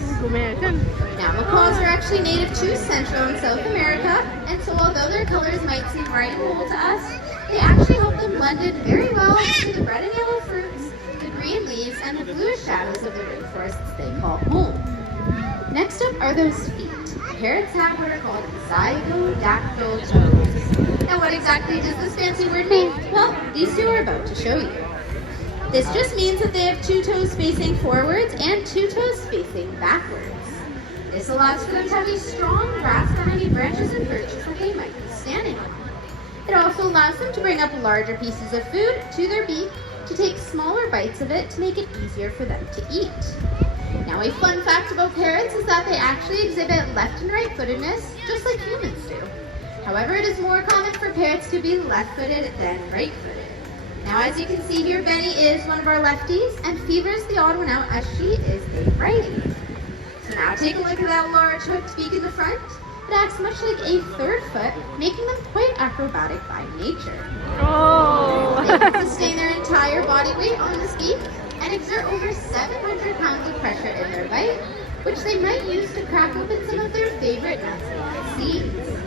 Now, macaws are actually native to Central and South America, and so although their colors might seem bright and bold to us, they actually help them blend in very well to the red and yellow fruits, the green leaves, and the bluish shadows of the rainforests they call home. Next up are those feet. Parrots have what are called zygodactyl toes. Now, what exactly does this fancy word mean? Well, these two are about to show you. This just means that they have 2 toes facing forwards and 2 toes facing backwards. This allows for them to have a strong grasp on any branches and perches that they might be standing on. It also allows them to bring up larger pieces of food to their beak to take smaller bites of it to make it easier for them to eat. Now, a fun fact about parrots is that they actually exhibit left and right-footedness just like humans do. However, it is more common for parrots to be left-footed than right-footed. Now, as you can see here, Benny is one of our lefties, and Fever is the odd one out as she is a righty. So now take a look at that large hooked beak in the front. It acts much like a 3rd foot, making them quite acrobatic by nature. They can sustain their entire body weight on this beak and exert over 700 pounds of pressure in their bite, which they might use to crack open some of their favorite nuts and seeds.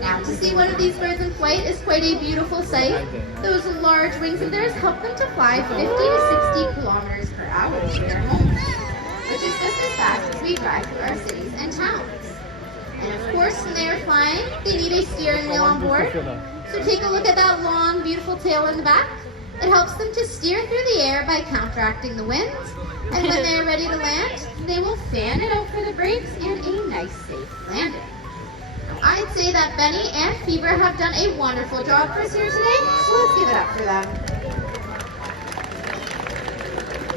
Now, to see one of these birds in flight is quite a beautiful sight. Those large wings of theirs help them to fly 50 to 60 kilometers per hour to their homes, which is just as fast as we drive through our cities and towns. And of course, when they are flying, they need a steering wheel on board. So take a look at that long, beautiful tail in the back. It helps them to steer through the air by counteracting the winds. And when they are ready to land, they will fan it out for the brakes and a nice, safe landing. I'd say that Benny and Fever have done a wonderful job for us here today, so let's give it up for them.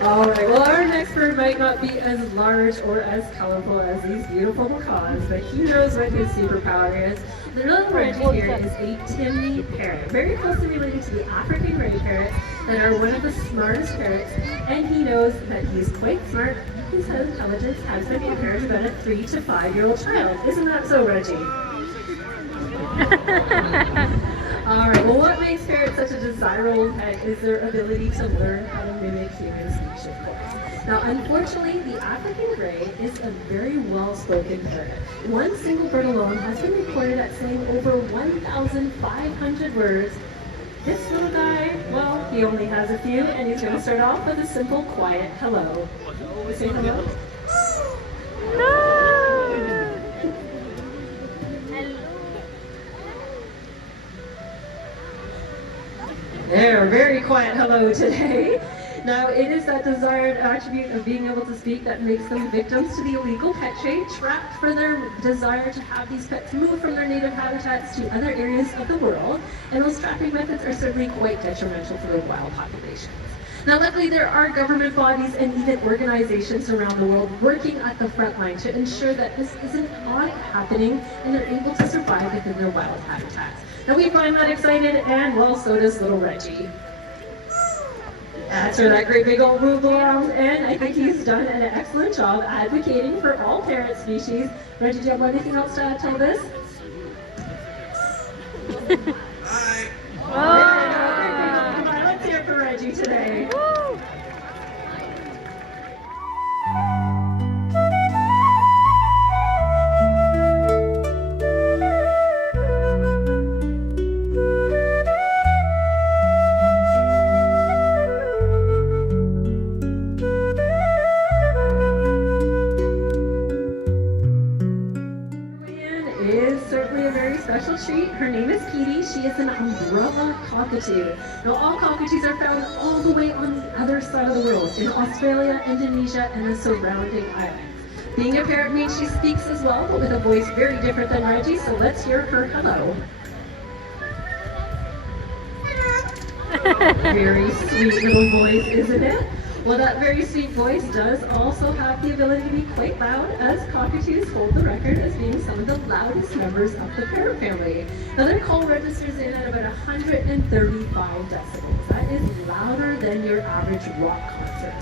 Alright, well our next bird might not be as large or as colorful as these beautiful macaws, but he knows what his superpower is. The little Reggie here is a Timney parrot, very closely related to the African gray parrots that are one of the smartest parrots, and he knows that he's quite smart. His intelligence has been compared to about a 3 to 5-year-old child. Isn't that so, Reggie? Alright, well what makes parrots such a desirable pet is their ability to learn how to mimic human speech, of course. Now, unfortunately, the African gray is a very well-spoken parrot. One single bird alone has been reported at saying over 1,500 words. This little guy, well, he only has a few, and he's going to start off with a simple, quiet hello. Say hello. There, very quiet hello today. Now, it is that desired attribute of being able to speak that makes them victims to the illegal pet trade, trapped for their desire to have these pets move from their native habitats to other areas of the world, and those trapping methods are certainly quite detrimental for the wild populations. Now, luckily, there are government bodies and even organizations around the world working at the front line to ensure that this isn't not happening and they're able to survive within their wild habitats. Now, we find that excited, and well, so does little Reggie. That's where that great big old roof belongs, and I think he's done an excellent job advocating for all parrot species. Reggie, do you have anything else to add to this? Hi. Oh. Let's hear it for Reggie today. Special treat. Her name is Petey. She is an umbrella cockatoo. Now, all cockatoos are found all the way on the other side of the world, in Australia, Indonesia, and the surrounding islands. Being a parrot means she speaks as well, but with a voice very different than Reggie, so let's hear her hello. Very sweet little voice, isn't it? Well, that very sweet voice does also have the ability to be quite loud, as cockatoos hold the record as being some of the loudest members of the parrot family. Now, their call registers in at about 135 decibels. That is louder than your average rock concert.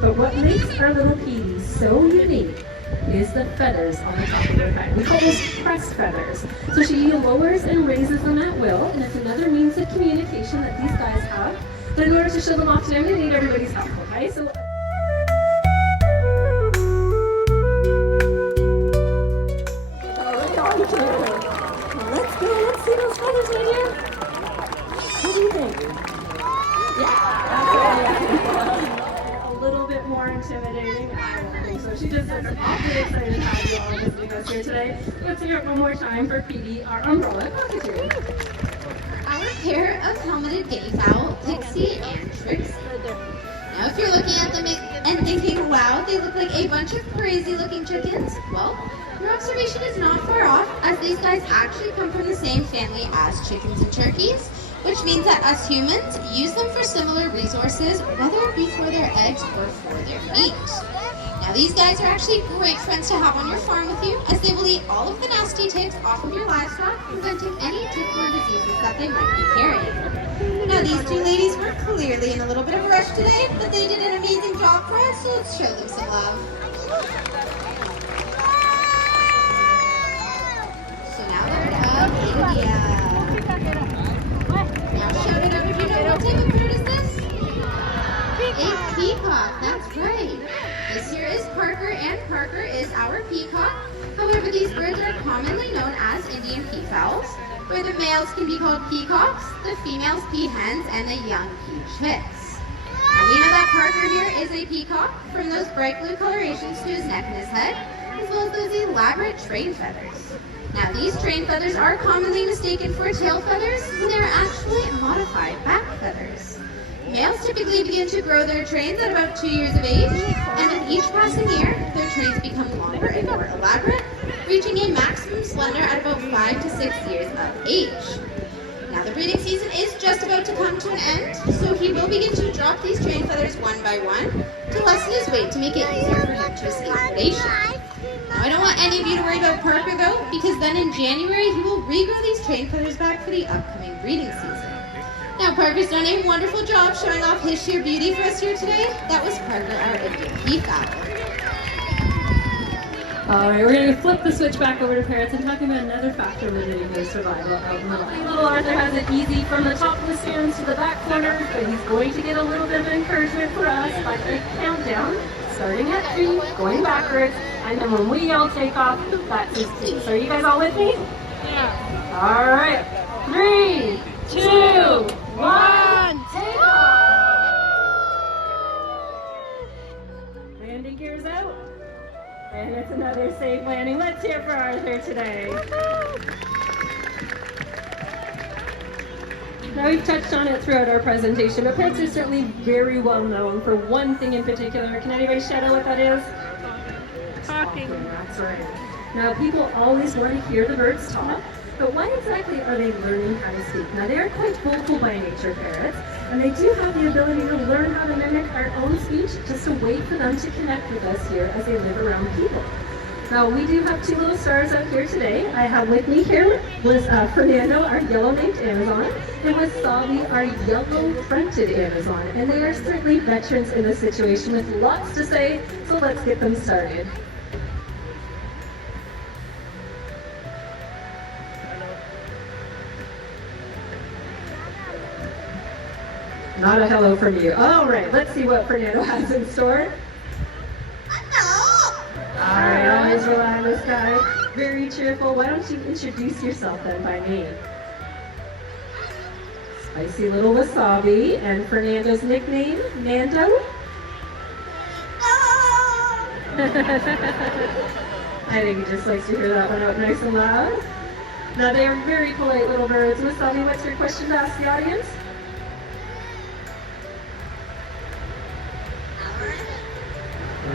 But what makes our little Petey so unique is the feathers on the top of her head. We call those crest feathers. So she lowers and raises them at will, and it's another means of communication that these guys have. But in order to show them off today, I'm going to need everybody's help, okay? So. Let's go, let's see those feathers, my dear. What do you think? Yeah, a little bit more intimidating. I don't think so. She just is awfully excited to have you all visiting us here today. Let's hear it one more time for Petey, our umbrella cockatoo. Our pair of helmeted guinea fowl, Pixie and Trixie. Now, if you're looking at them and thinking, wow, they look like a bunch of crazy looking chickens, well, your observation is not far off, as these guys actually come from the same family as chickens and turkeys, which means that us humans use them for similar resources, whether it be for their eggs or for their meat. Now, these guys are actually great friends to have on your farm with you, as they will eat all of the nasty ticks off of your livestock, preventing any tick-borne diseases that they might be carrying. Now, these two ladies were clearly in a little bit of a rush today, but they did an amazing job for us, so let's show them some love. So now they're up, India. Now shout it out if you know what type of bird is this? A peacock, that's right. This here is Parker, and Parker is our peacock. However, these birds are commonly known as Indian peafowls, where the males can be called peacocks, the females peahens, and the young pea chicks. Now we know that Parker here is a peacock, from those bright blue colorations to his neck and his head, as well as those elaborate train feathers. Now these train feathers are commonly mistaken for tail feathers, when they are actually modified back feathers. Males typically begin to grow their trains at about 2 years of age, and with each passing year, their trains become longer and more elaborate, reaching a maximum slender at about 5 to 6 years of age. Now the breeding season is just about to come to an end, so he will begin to drop these train feathers one by one to lessen his weight to make it easier for him to escape predation. Now I don't want any of you to worry about Parker though, because then in January he will regrow these train feathers back for the upcoming breeding season. Now Parker's done a wonderful job showing off his sheer beauty for us here today. That was Parker, our Indian peafowl. All right, we're going to flip the switch back over to parents and talk about another factor limiting their survival out in the wild. Little Arthur has it easy from the top of the stands to the back corner, but he's going to get a little bit of encouragement for us by a countdown, starting at 3, going backwards, and then when we all take off, that's his cue. So are you guys all with me? Yeah. All right, 3, 2, 1, take off! Landing gears out. And it's another safe landing. Let's hear for Arthur today. Now we've touched on it throughout our presentation, but parrots are certainly very well known for one thing in particular. Can anybody shout out what that is? Talking. That's right. Now people always want to hear the birds talk, but why exactly are they learning how to speak? Now they are quite vocal by nature, parrots, and they do have the ability to learn how to mimic our own speech, just to wait for them to connect with us here as they live around people. Now we do have 2 little stars out here today. I have with me here was Fernando, our yellow-naped Amazon, and Wasabi, our yellow-fronted Amazon. And they are certainly veterans in this situation with lots to say, so let's get them started. Not a hello from you. All right, let's see what Fernando has in store. All right, always rely on this guy. Very cheerful. Why don't you introduce yourself then by name? Spicy little Wasabi, and Fernando's nickname, Nando. I think he just likes to hear that one out nice and loud. Now they are very polite little birds. Wasabi, what's your question to ask the audience?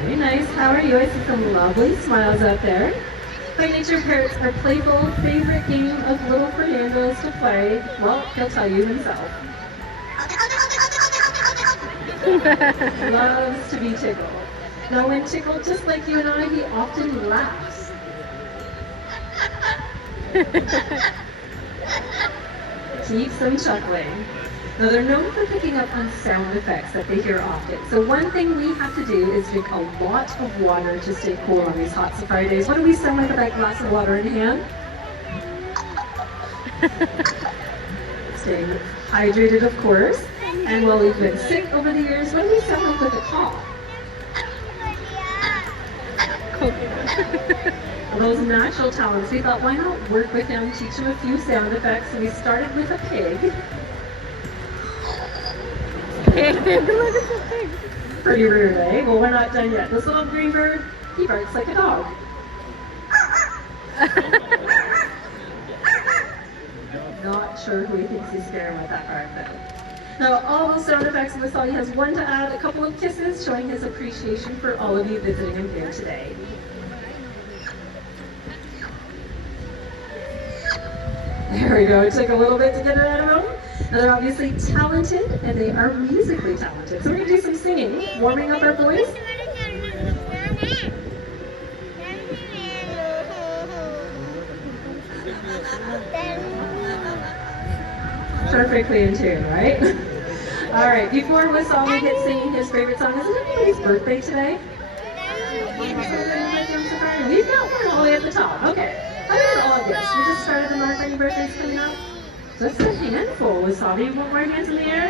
Very nice. How are you? I see some lovely smiles out there. By nature, parrots are playful. Favorite game of little Fernando's to play? Well, he'll tell you himself. Loves to be tickled. Now, when tickled, just like you and I, he often laughs. Keeps them chuckling. Now they're known for picking up on sound effects that they hear often. So one thing we have to do is drink a lot of water to stay cool on these hot safari days. What do we sound like with that glass of water in hand? Staying hydrated, of course. And while we've been sick over the years, what do we sound like with a cough? Those natural talents, we thought, why not work with him, teach him a few sound effects. So we started with a pig. Pretty rude, eh? Well, we're not done yet. This little green bird, he barks like a dog. Not sure who he thinks he's scaring with that part, though. Now, all those sound effects in the song, he has one to add, a couple of kisses, showing his appreciation for all of you visiting him here today. There we go. It took a little bit to get it out of him. Now, they're obviously talented, and they are musically talented. So we're going to do some singing, warming up our voice. Perfectly in tune, right? All right, before Wasabi gets singing his favorite song, is it anybody's birthday today? We've got one all the way at the top. Okay. How about August? We just started the month. Any birthdays coming up? Just a handful. Wasabi, you want more hands in the air?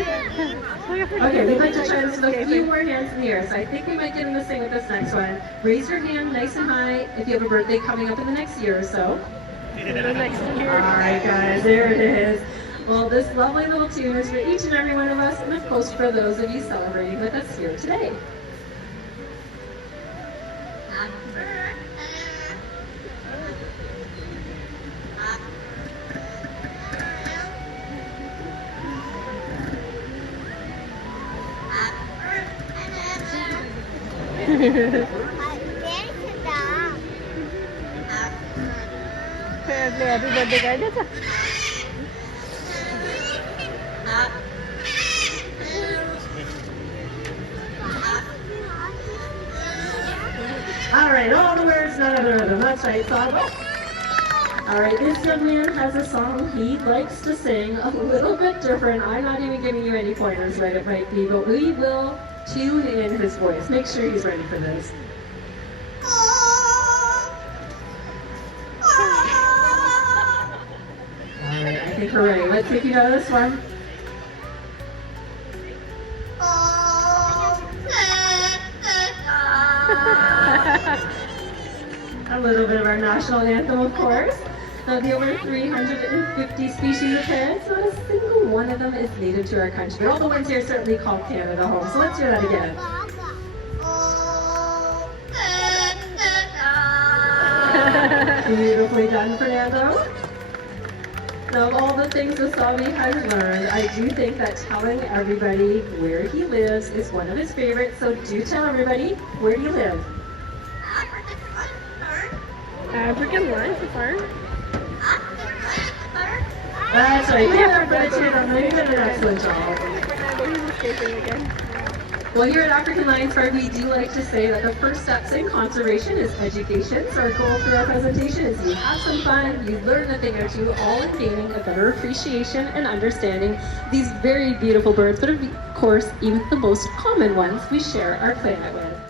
Okay, we'd like to try this with a few more hands in the air. So I think we might get him to sing with this next one. Raise your hand nice and high if you have a birthday coming up in the next year or so. All right, guys, there it is. Well, this lovely little tune is for each and every one of us, and of course for those of you celebrating with us here today. Happy birthday कर देता All right, all the words, none of the rhythm. That's right, Saba. All right, this young man has a song he likes to sing, a little bit different. I'm not even giving you any pointers what it might be, but we will tune in his voice. Make sure he's ready for this. All right, I think we're ready. Let's take you out of this one. A little bit of our national anthem, of course. Of the over 350 species of parrots, not a single one of them is native to our country. But all the ones here certainly call Canada home. So let's hear that again. Beautifully done, Fernando. Now, of all the things Wasabi has learned, I do think that telling everybody where he lives is one of his favorites. So do tell everybody, where do you live? African Lion Safari. That's right. Give it up for the two of them. You did an excellent job. Well, here at African Lion Safari, we do like to say that the first steps in conservation is education. So our goal for our presentation is you have some fun, you learn a thing or two, all in gaining a better appreciation and understanding these very beautiful birds, but of course, even the most common ones we share our planet with.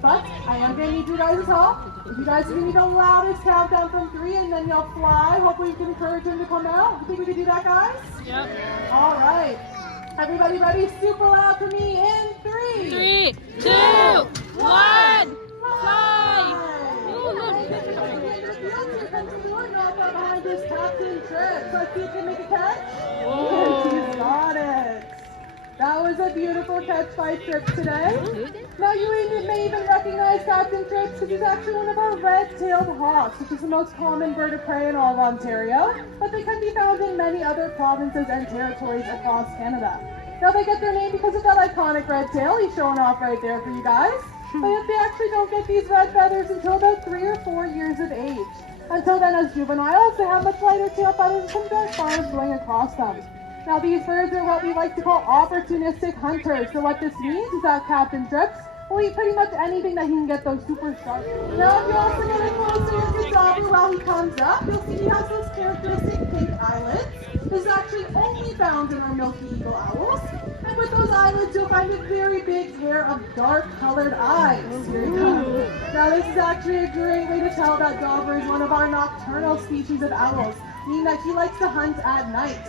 But I am going to need you guys' help. If you guys give me the loudest countdown from 3 and then you'll fly, hopefully you can encourage them to come out. You think we can do that, guys? Yep. All right. Everybody ready? Super loud for me in 3. 3, 2, 1, fly! Behind this Captain Trips. Let's see if you can make a catch. Whoa. He's got it. That was a beautiful catch by Trips today. Now you may even recognize Captain Trips because he's actually one of our red-tailed hawks, which is the most common bird of prey in all of Ontario, but they can be found in many other provinces and territories across Canada. Now they get their name because of that iconic red tail. He's showing off right there for you guys. But they actually don't get these red feathers until about 3 or 4 years of age. Until then, as juveniles, they have much lighter tail feathers and some dark bars going across them. Now these birds are what we like to call opportunistic hunters. So what this means is that Captain Trips will eat pretty much anything that he can get those super sharp. Now if you also get a closer look at Dobby while he comes up, you'll see he has those characteristic pink eyelids. This is actually only found in our milky eagle owls. And with those eyelids, you'll find a very big pair of dark-colored eyes. Here he comes. Now this is actually a great way to tell that Dauber is one of our nocturnal species of owls, meaning that he likes to hunt at night.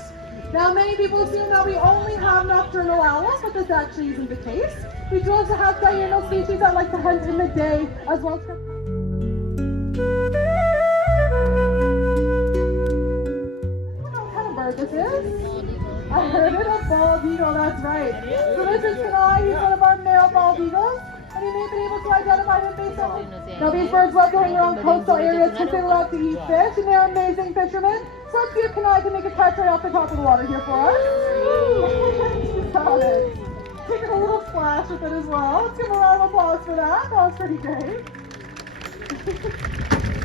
Now many people assume that we only have nocturnal owls, but this actually isn't the case. We do also have diurnal species that like to hunt in the day, as well as... This is? I heard it, a bald eagle, that's right. So this is Kenai, he's one of our male bald eagles, and you may be able to identify them based on... Now these birds love to hang around coastal areas because they love to eat fish, and they're amazing fishermen. So let's see if Kenai can make a catch right off the top of the water here for us. She's got it. Taking a little splash with it as well. Let's give a round of applause for that. That was pretty great.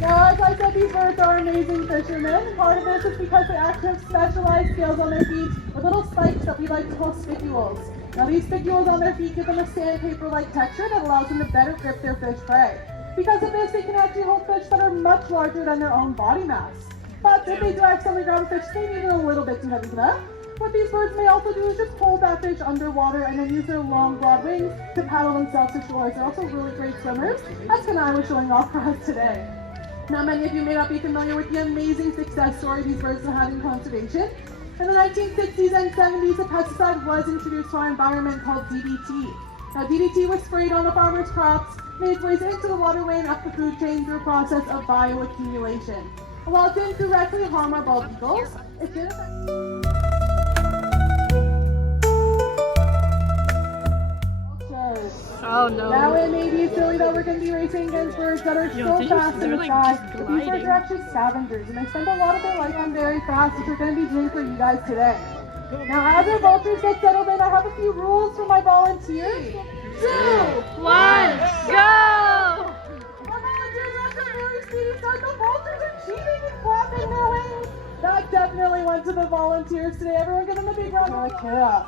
Now, as I said, these birds are amazing fishermen. Part of this is because they actually have specialized scales on their feet with little spikes that we like to call spicules. Now, these spicules on their feet give them a sandpaper-like texture that allows them to better grip their fish prey. Because of this, they can actually hold fish that are much larger than their own body mass. But if they do accidentally grab a fish, they may be a little bit too heavy for that. What these birds may also do is just hold that fish underwater and then use their long, broad wings to paddle themselves to shore. They're also really great swimmers, as Kenai was showing off for us today. Now, many of you may not be familiar with the amazing success story these birds have had in conservation. In the 1960s and 70s, a pesticide was introduced to our environment called DDT. Now, DDT was sprayed on a farmer's crops, made its ways into the waterway and up the food chain through a process of bioaccumulation. And while it didn't directly harm our bald eagles, it did affect... Oh no. Now it may be silly that we're going to be racing against birds that are so fast in the sky, but these birds are actually scavengers, and they spend a lot of their life on very fast, which we're going to be doing for you guys today. Now, as our vultures get settled in, I have a few rules for my volunteers. 2, 1, go! Our volunteers are actually very speedy, so the vultures are cheating and flapping their wings. That definitely went to the volunteers today. Everyone give them a big round of applause.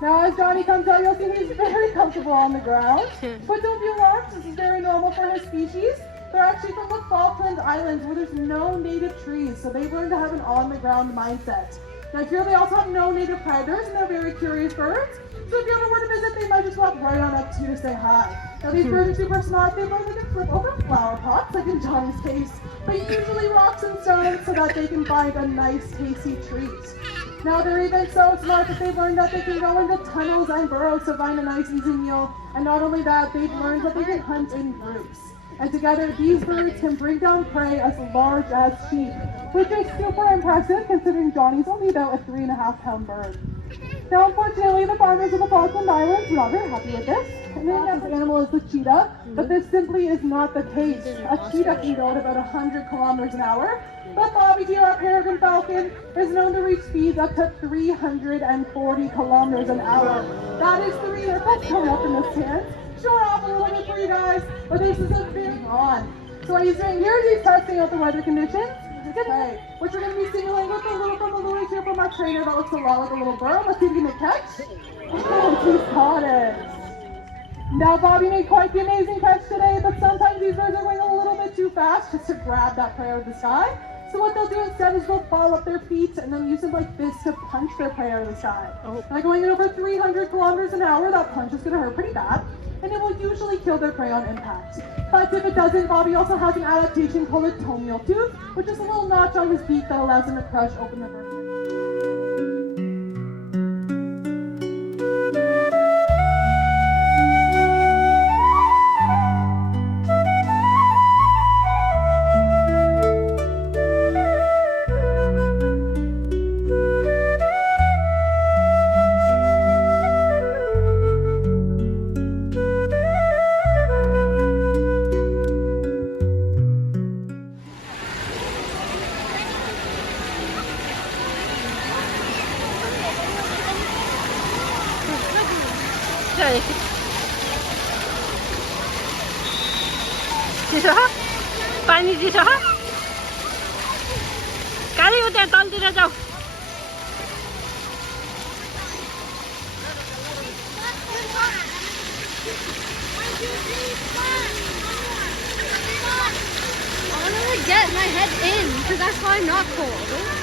Now, as Johnny comes out, you'll see he's very comfortable on the ground. But don't be alarmed, this is very normal for his species. They're actually from the Falkland Islands, where there's no native trees, so they've learned to have an on-the-ground mindset. Now, here they also have no native predators, and they're very curious birds. So if you ever were to visit, they might just walk right on up to you to say hi. Now, these birds are super smart. They learn they can flip over flower pots, like in Johnny's case, but usually rocks and stones so that they can find a nice, tasty treat. Now, they're even so smart that they've learned that they can go into tunnels and burrows to find a nice, easy meal. And not only that, they've learned that they can hunt in groups. And together, these birds can bring down prey as large as sheep, which is super impressive considering Johnny's only about a 3.5-pound bird. Now, unfortunately, the farmers of the Falkland Islands are not very happy with this. And the next animal is the cheetah, but this simply is not the case. A cheetah can go at about 100 kilometers an hour, but Bobby here, our peregrine falcon, is known to reach speeds up to 340 kilometers an hour. That is 3 aircrafts coming up in this stand. Show off a little bit for you guys, but this is a big on. So what he's doing here is he's testing out the weather conditions. Okay, which we're going to be simulating with a little from a Louis here from our trainer that looks a lot like a little bird. Let's see if he can make catch. And he's caught it. Now Bobby made quite the amazing catch today, but sometimes these birds are going a little bit too fast just to grab that prey out of the sky. So what they'll do instead is they'll ball up their feet and then use them like this to punch their prey out of the sky. By going at over 300 kilometers an hour, that punch is going to hurt pretty bad, and it will usually kill their prey on impact. But if it doesn't, Bobby also has an adaptation called a toenail tooth, which is a little notch on his beak that allows him to crush open the bird. है चिसो हो पानी चिसो हो काली हो त्यहाँ तलतिर जाऊ I want to get my head in because that's how I'm not cold.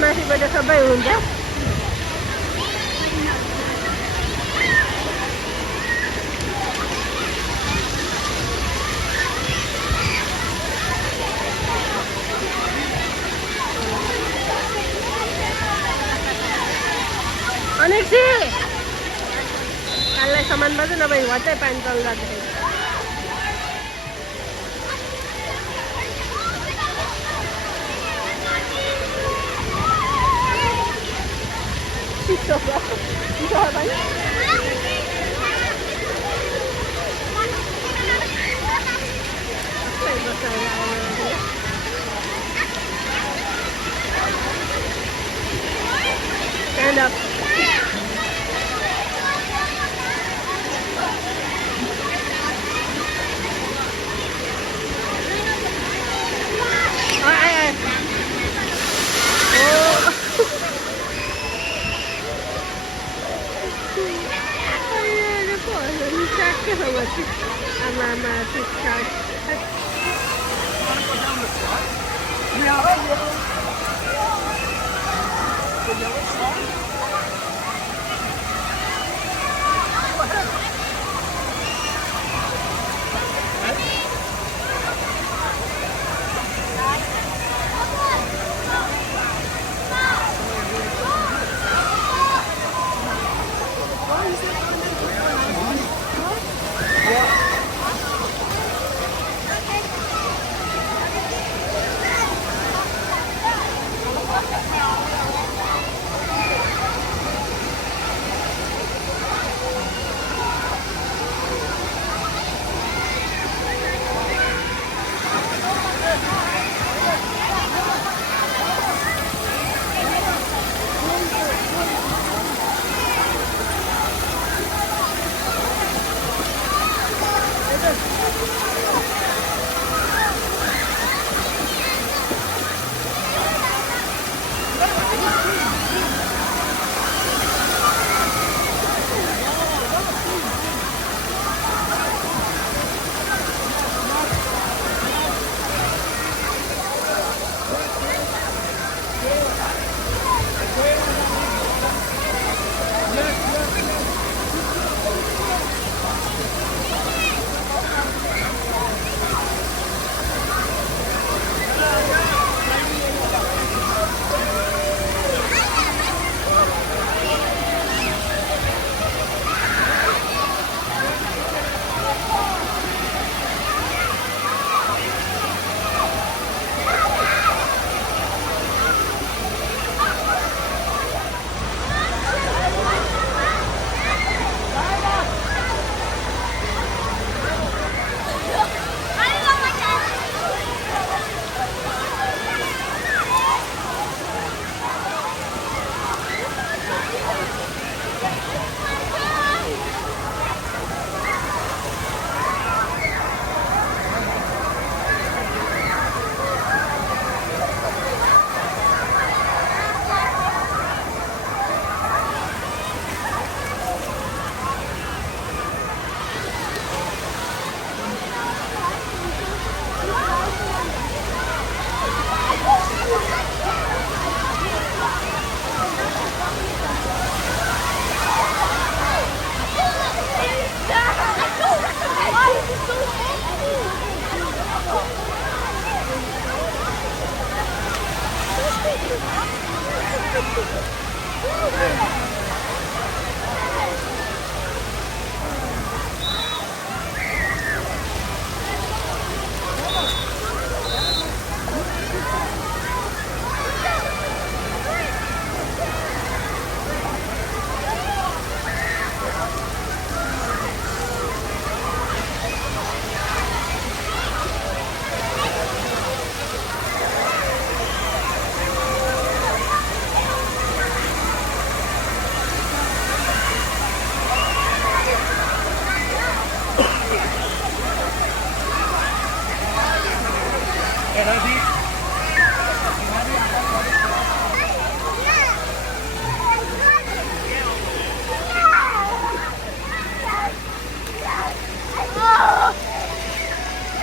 माथिबाट सबै हुन्छ अनेक्सी काललाई सामान बज्यो नभए वाटै पानी तल जाँदाखेरि Stand up.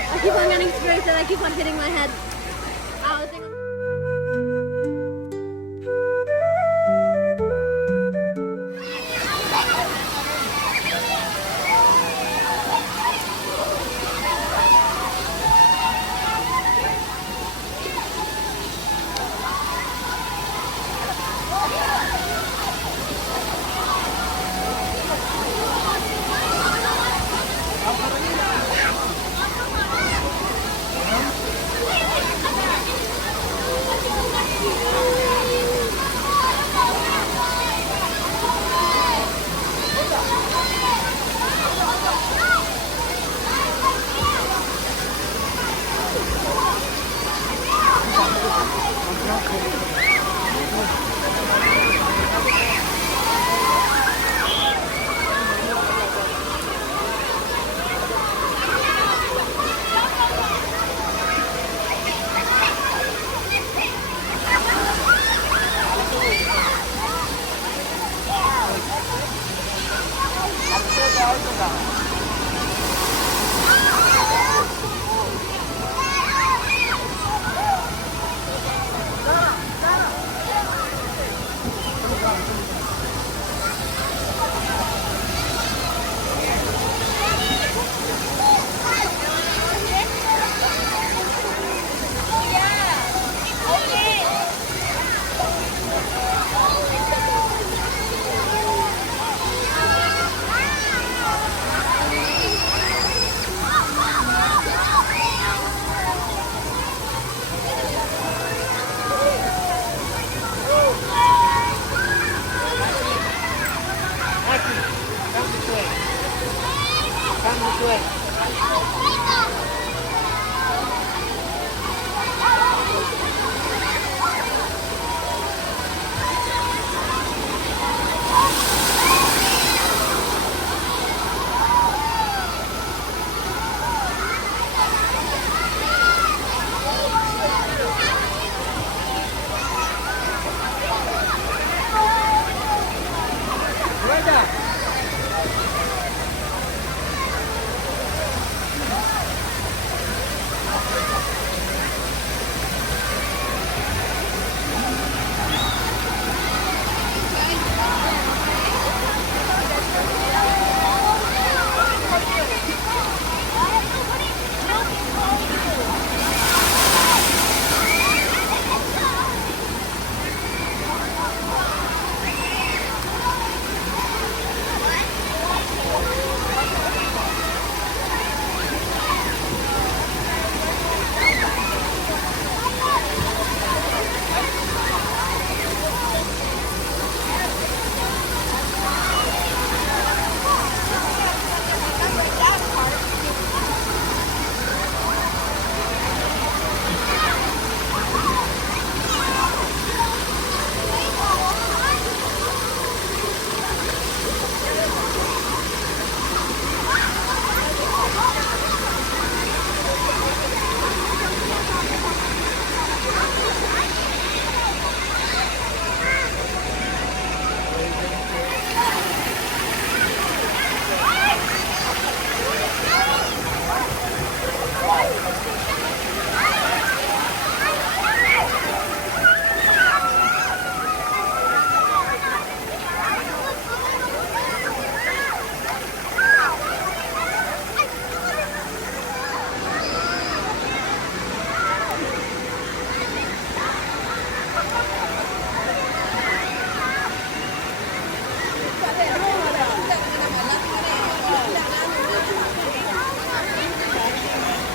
I keep on getting sprayed and I keep on hitting my head.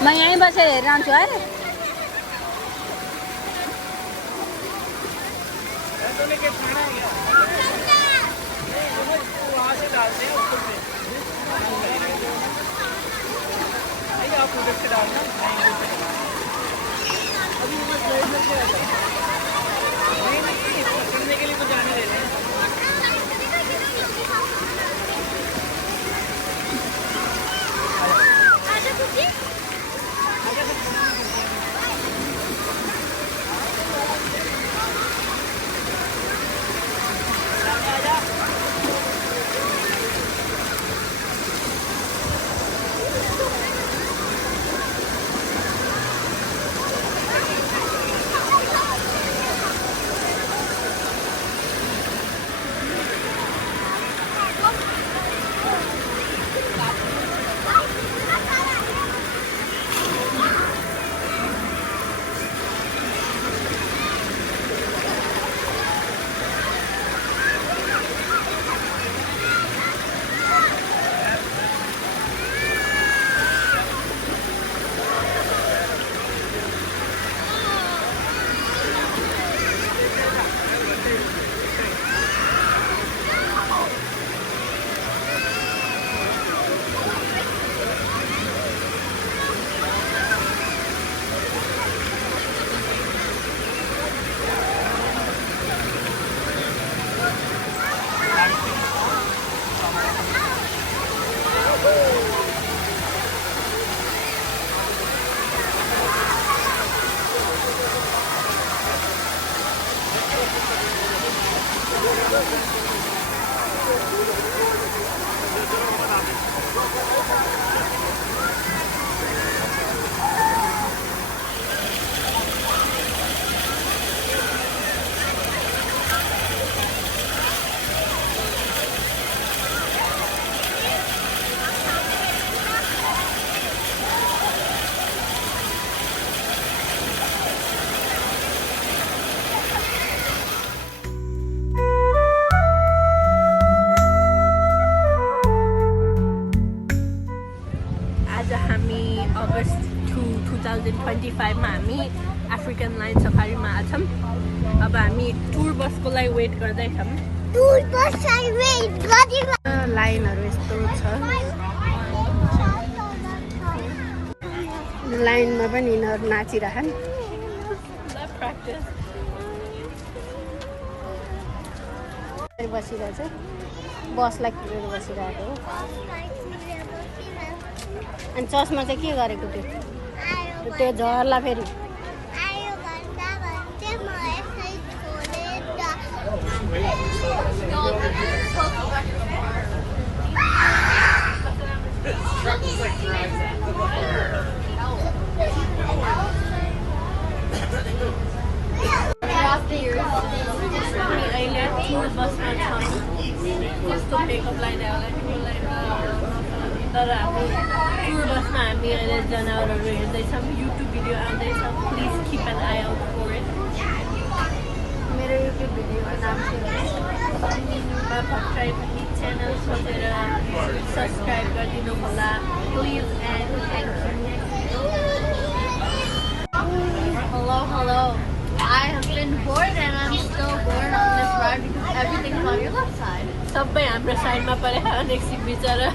म यहीँ बसेर हेरिरहन्छु है करने के लिए तो जाने दे रहे हैं अगस्त 2025 मा हामी अफ्रिकन लाइन सफारीमा आछौँ। अब हामी टुर बसको लागि वेट गर्दैछौँ। लाइनहरू यस्तो छ, लाइनमा पनि यिनीहरू नाचिरहन्। बसिरहेछ, बसलाई कुरेर बसिरहेको हो। अनि चस्मा चाहिँ के गरेको त्यो झर्ला फेरि अहिले टुर बसमा छौँ। कस्तो मेकअप लाइन तर हाम्रो टुर बसमा हामी अहिले जनावरहरू हेर्दैछौँ। युट्युब भिडियो आउँदैछ, please keep an eye out for it. मेरो युट्युब भिडियोको नाम चाहिँ च्यानल सोचेर सब्सक्राइब गरिदिनु होला please and thank you. Hello. I have been bored and I'm still bored on this ride because everything's on your left side. सबै हाम्रो साइडमा परेर अनेक बिचरा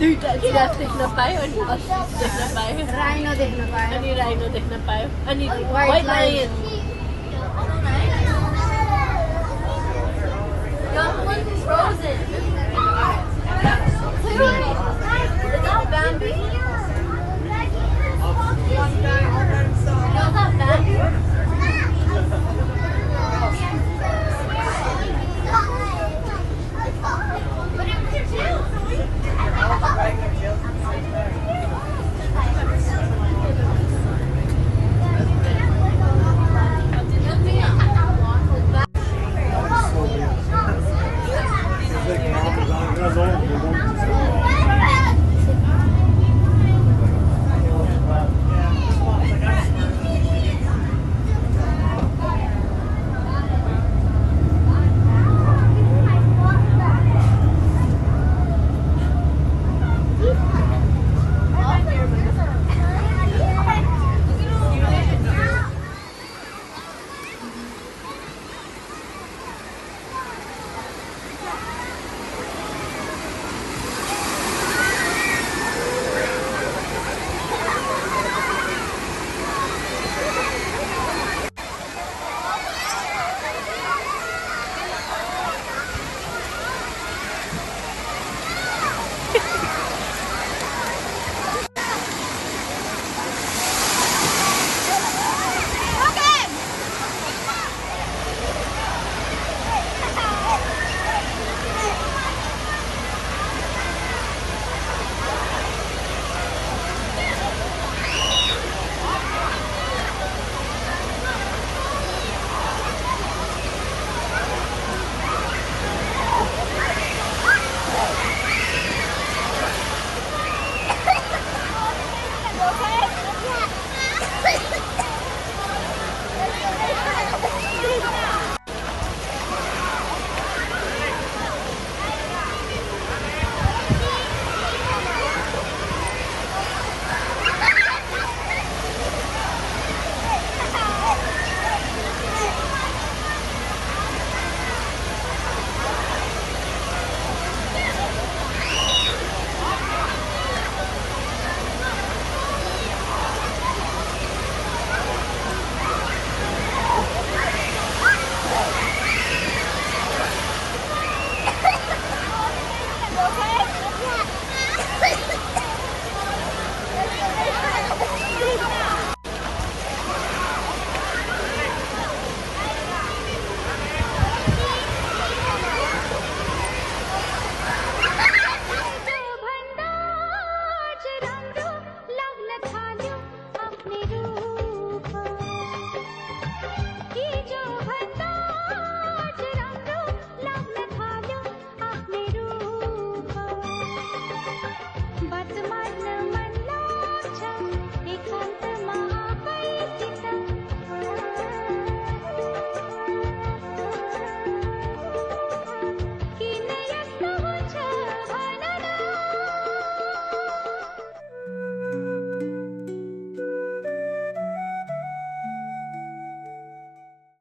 दुईटा जिराफ देख्न पायो अनि अस्ट्रिच देख्न पायो, राइनो देख्न पायो अनि राइनो देख्न पायो अनि व्हाइट लायन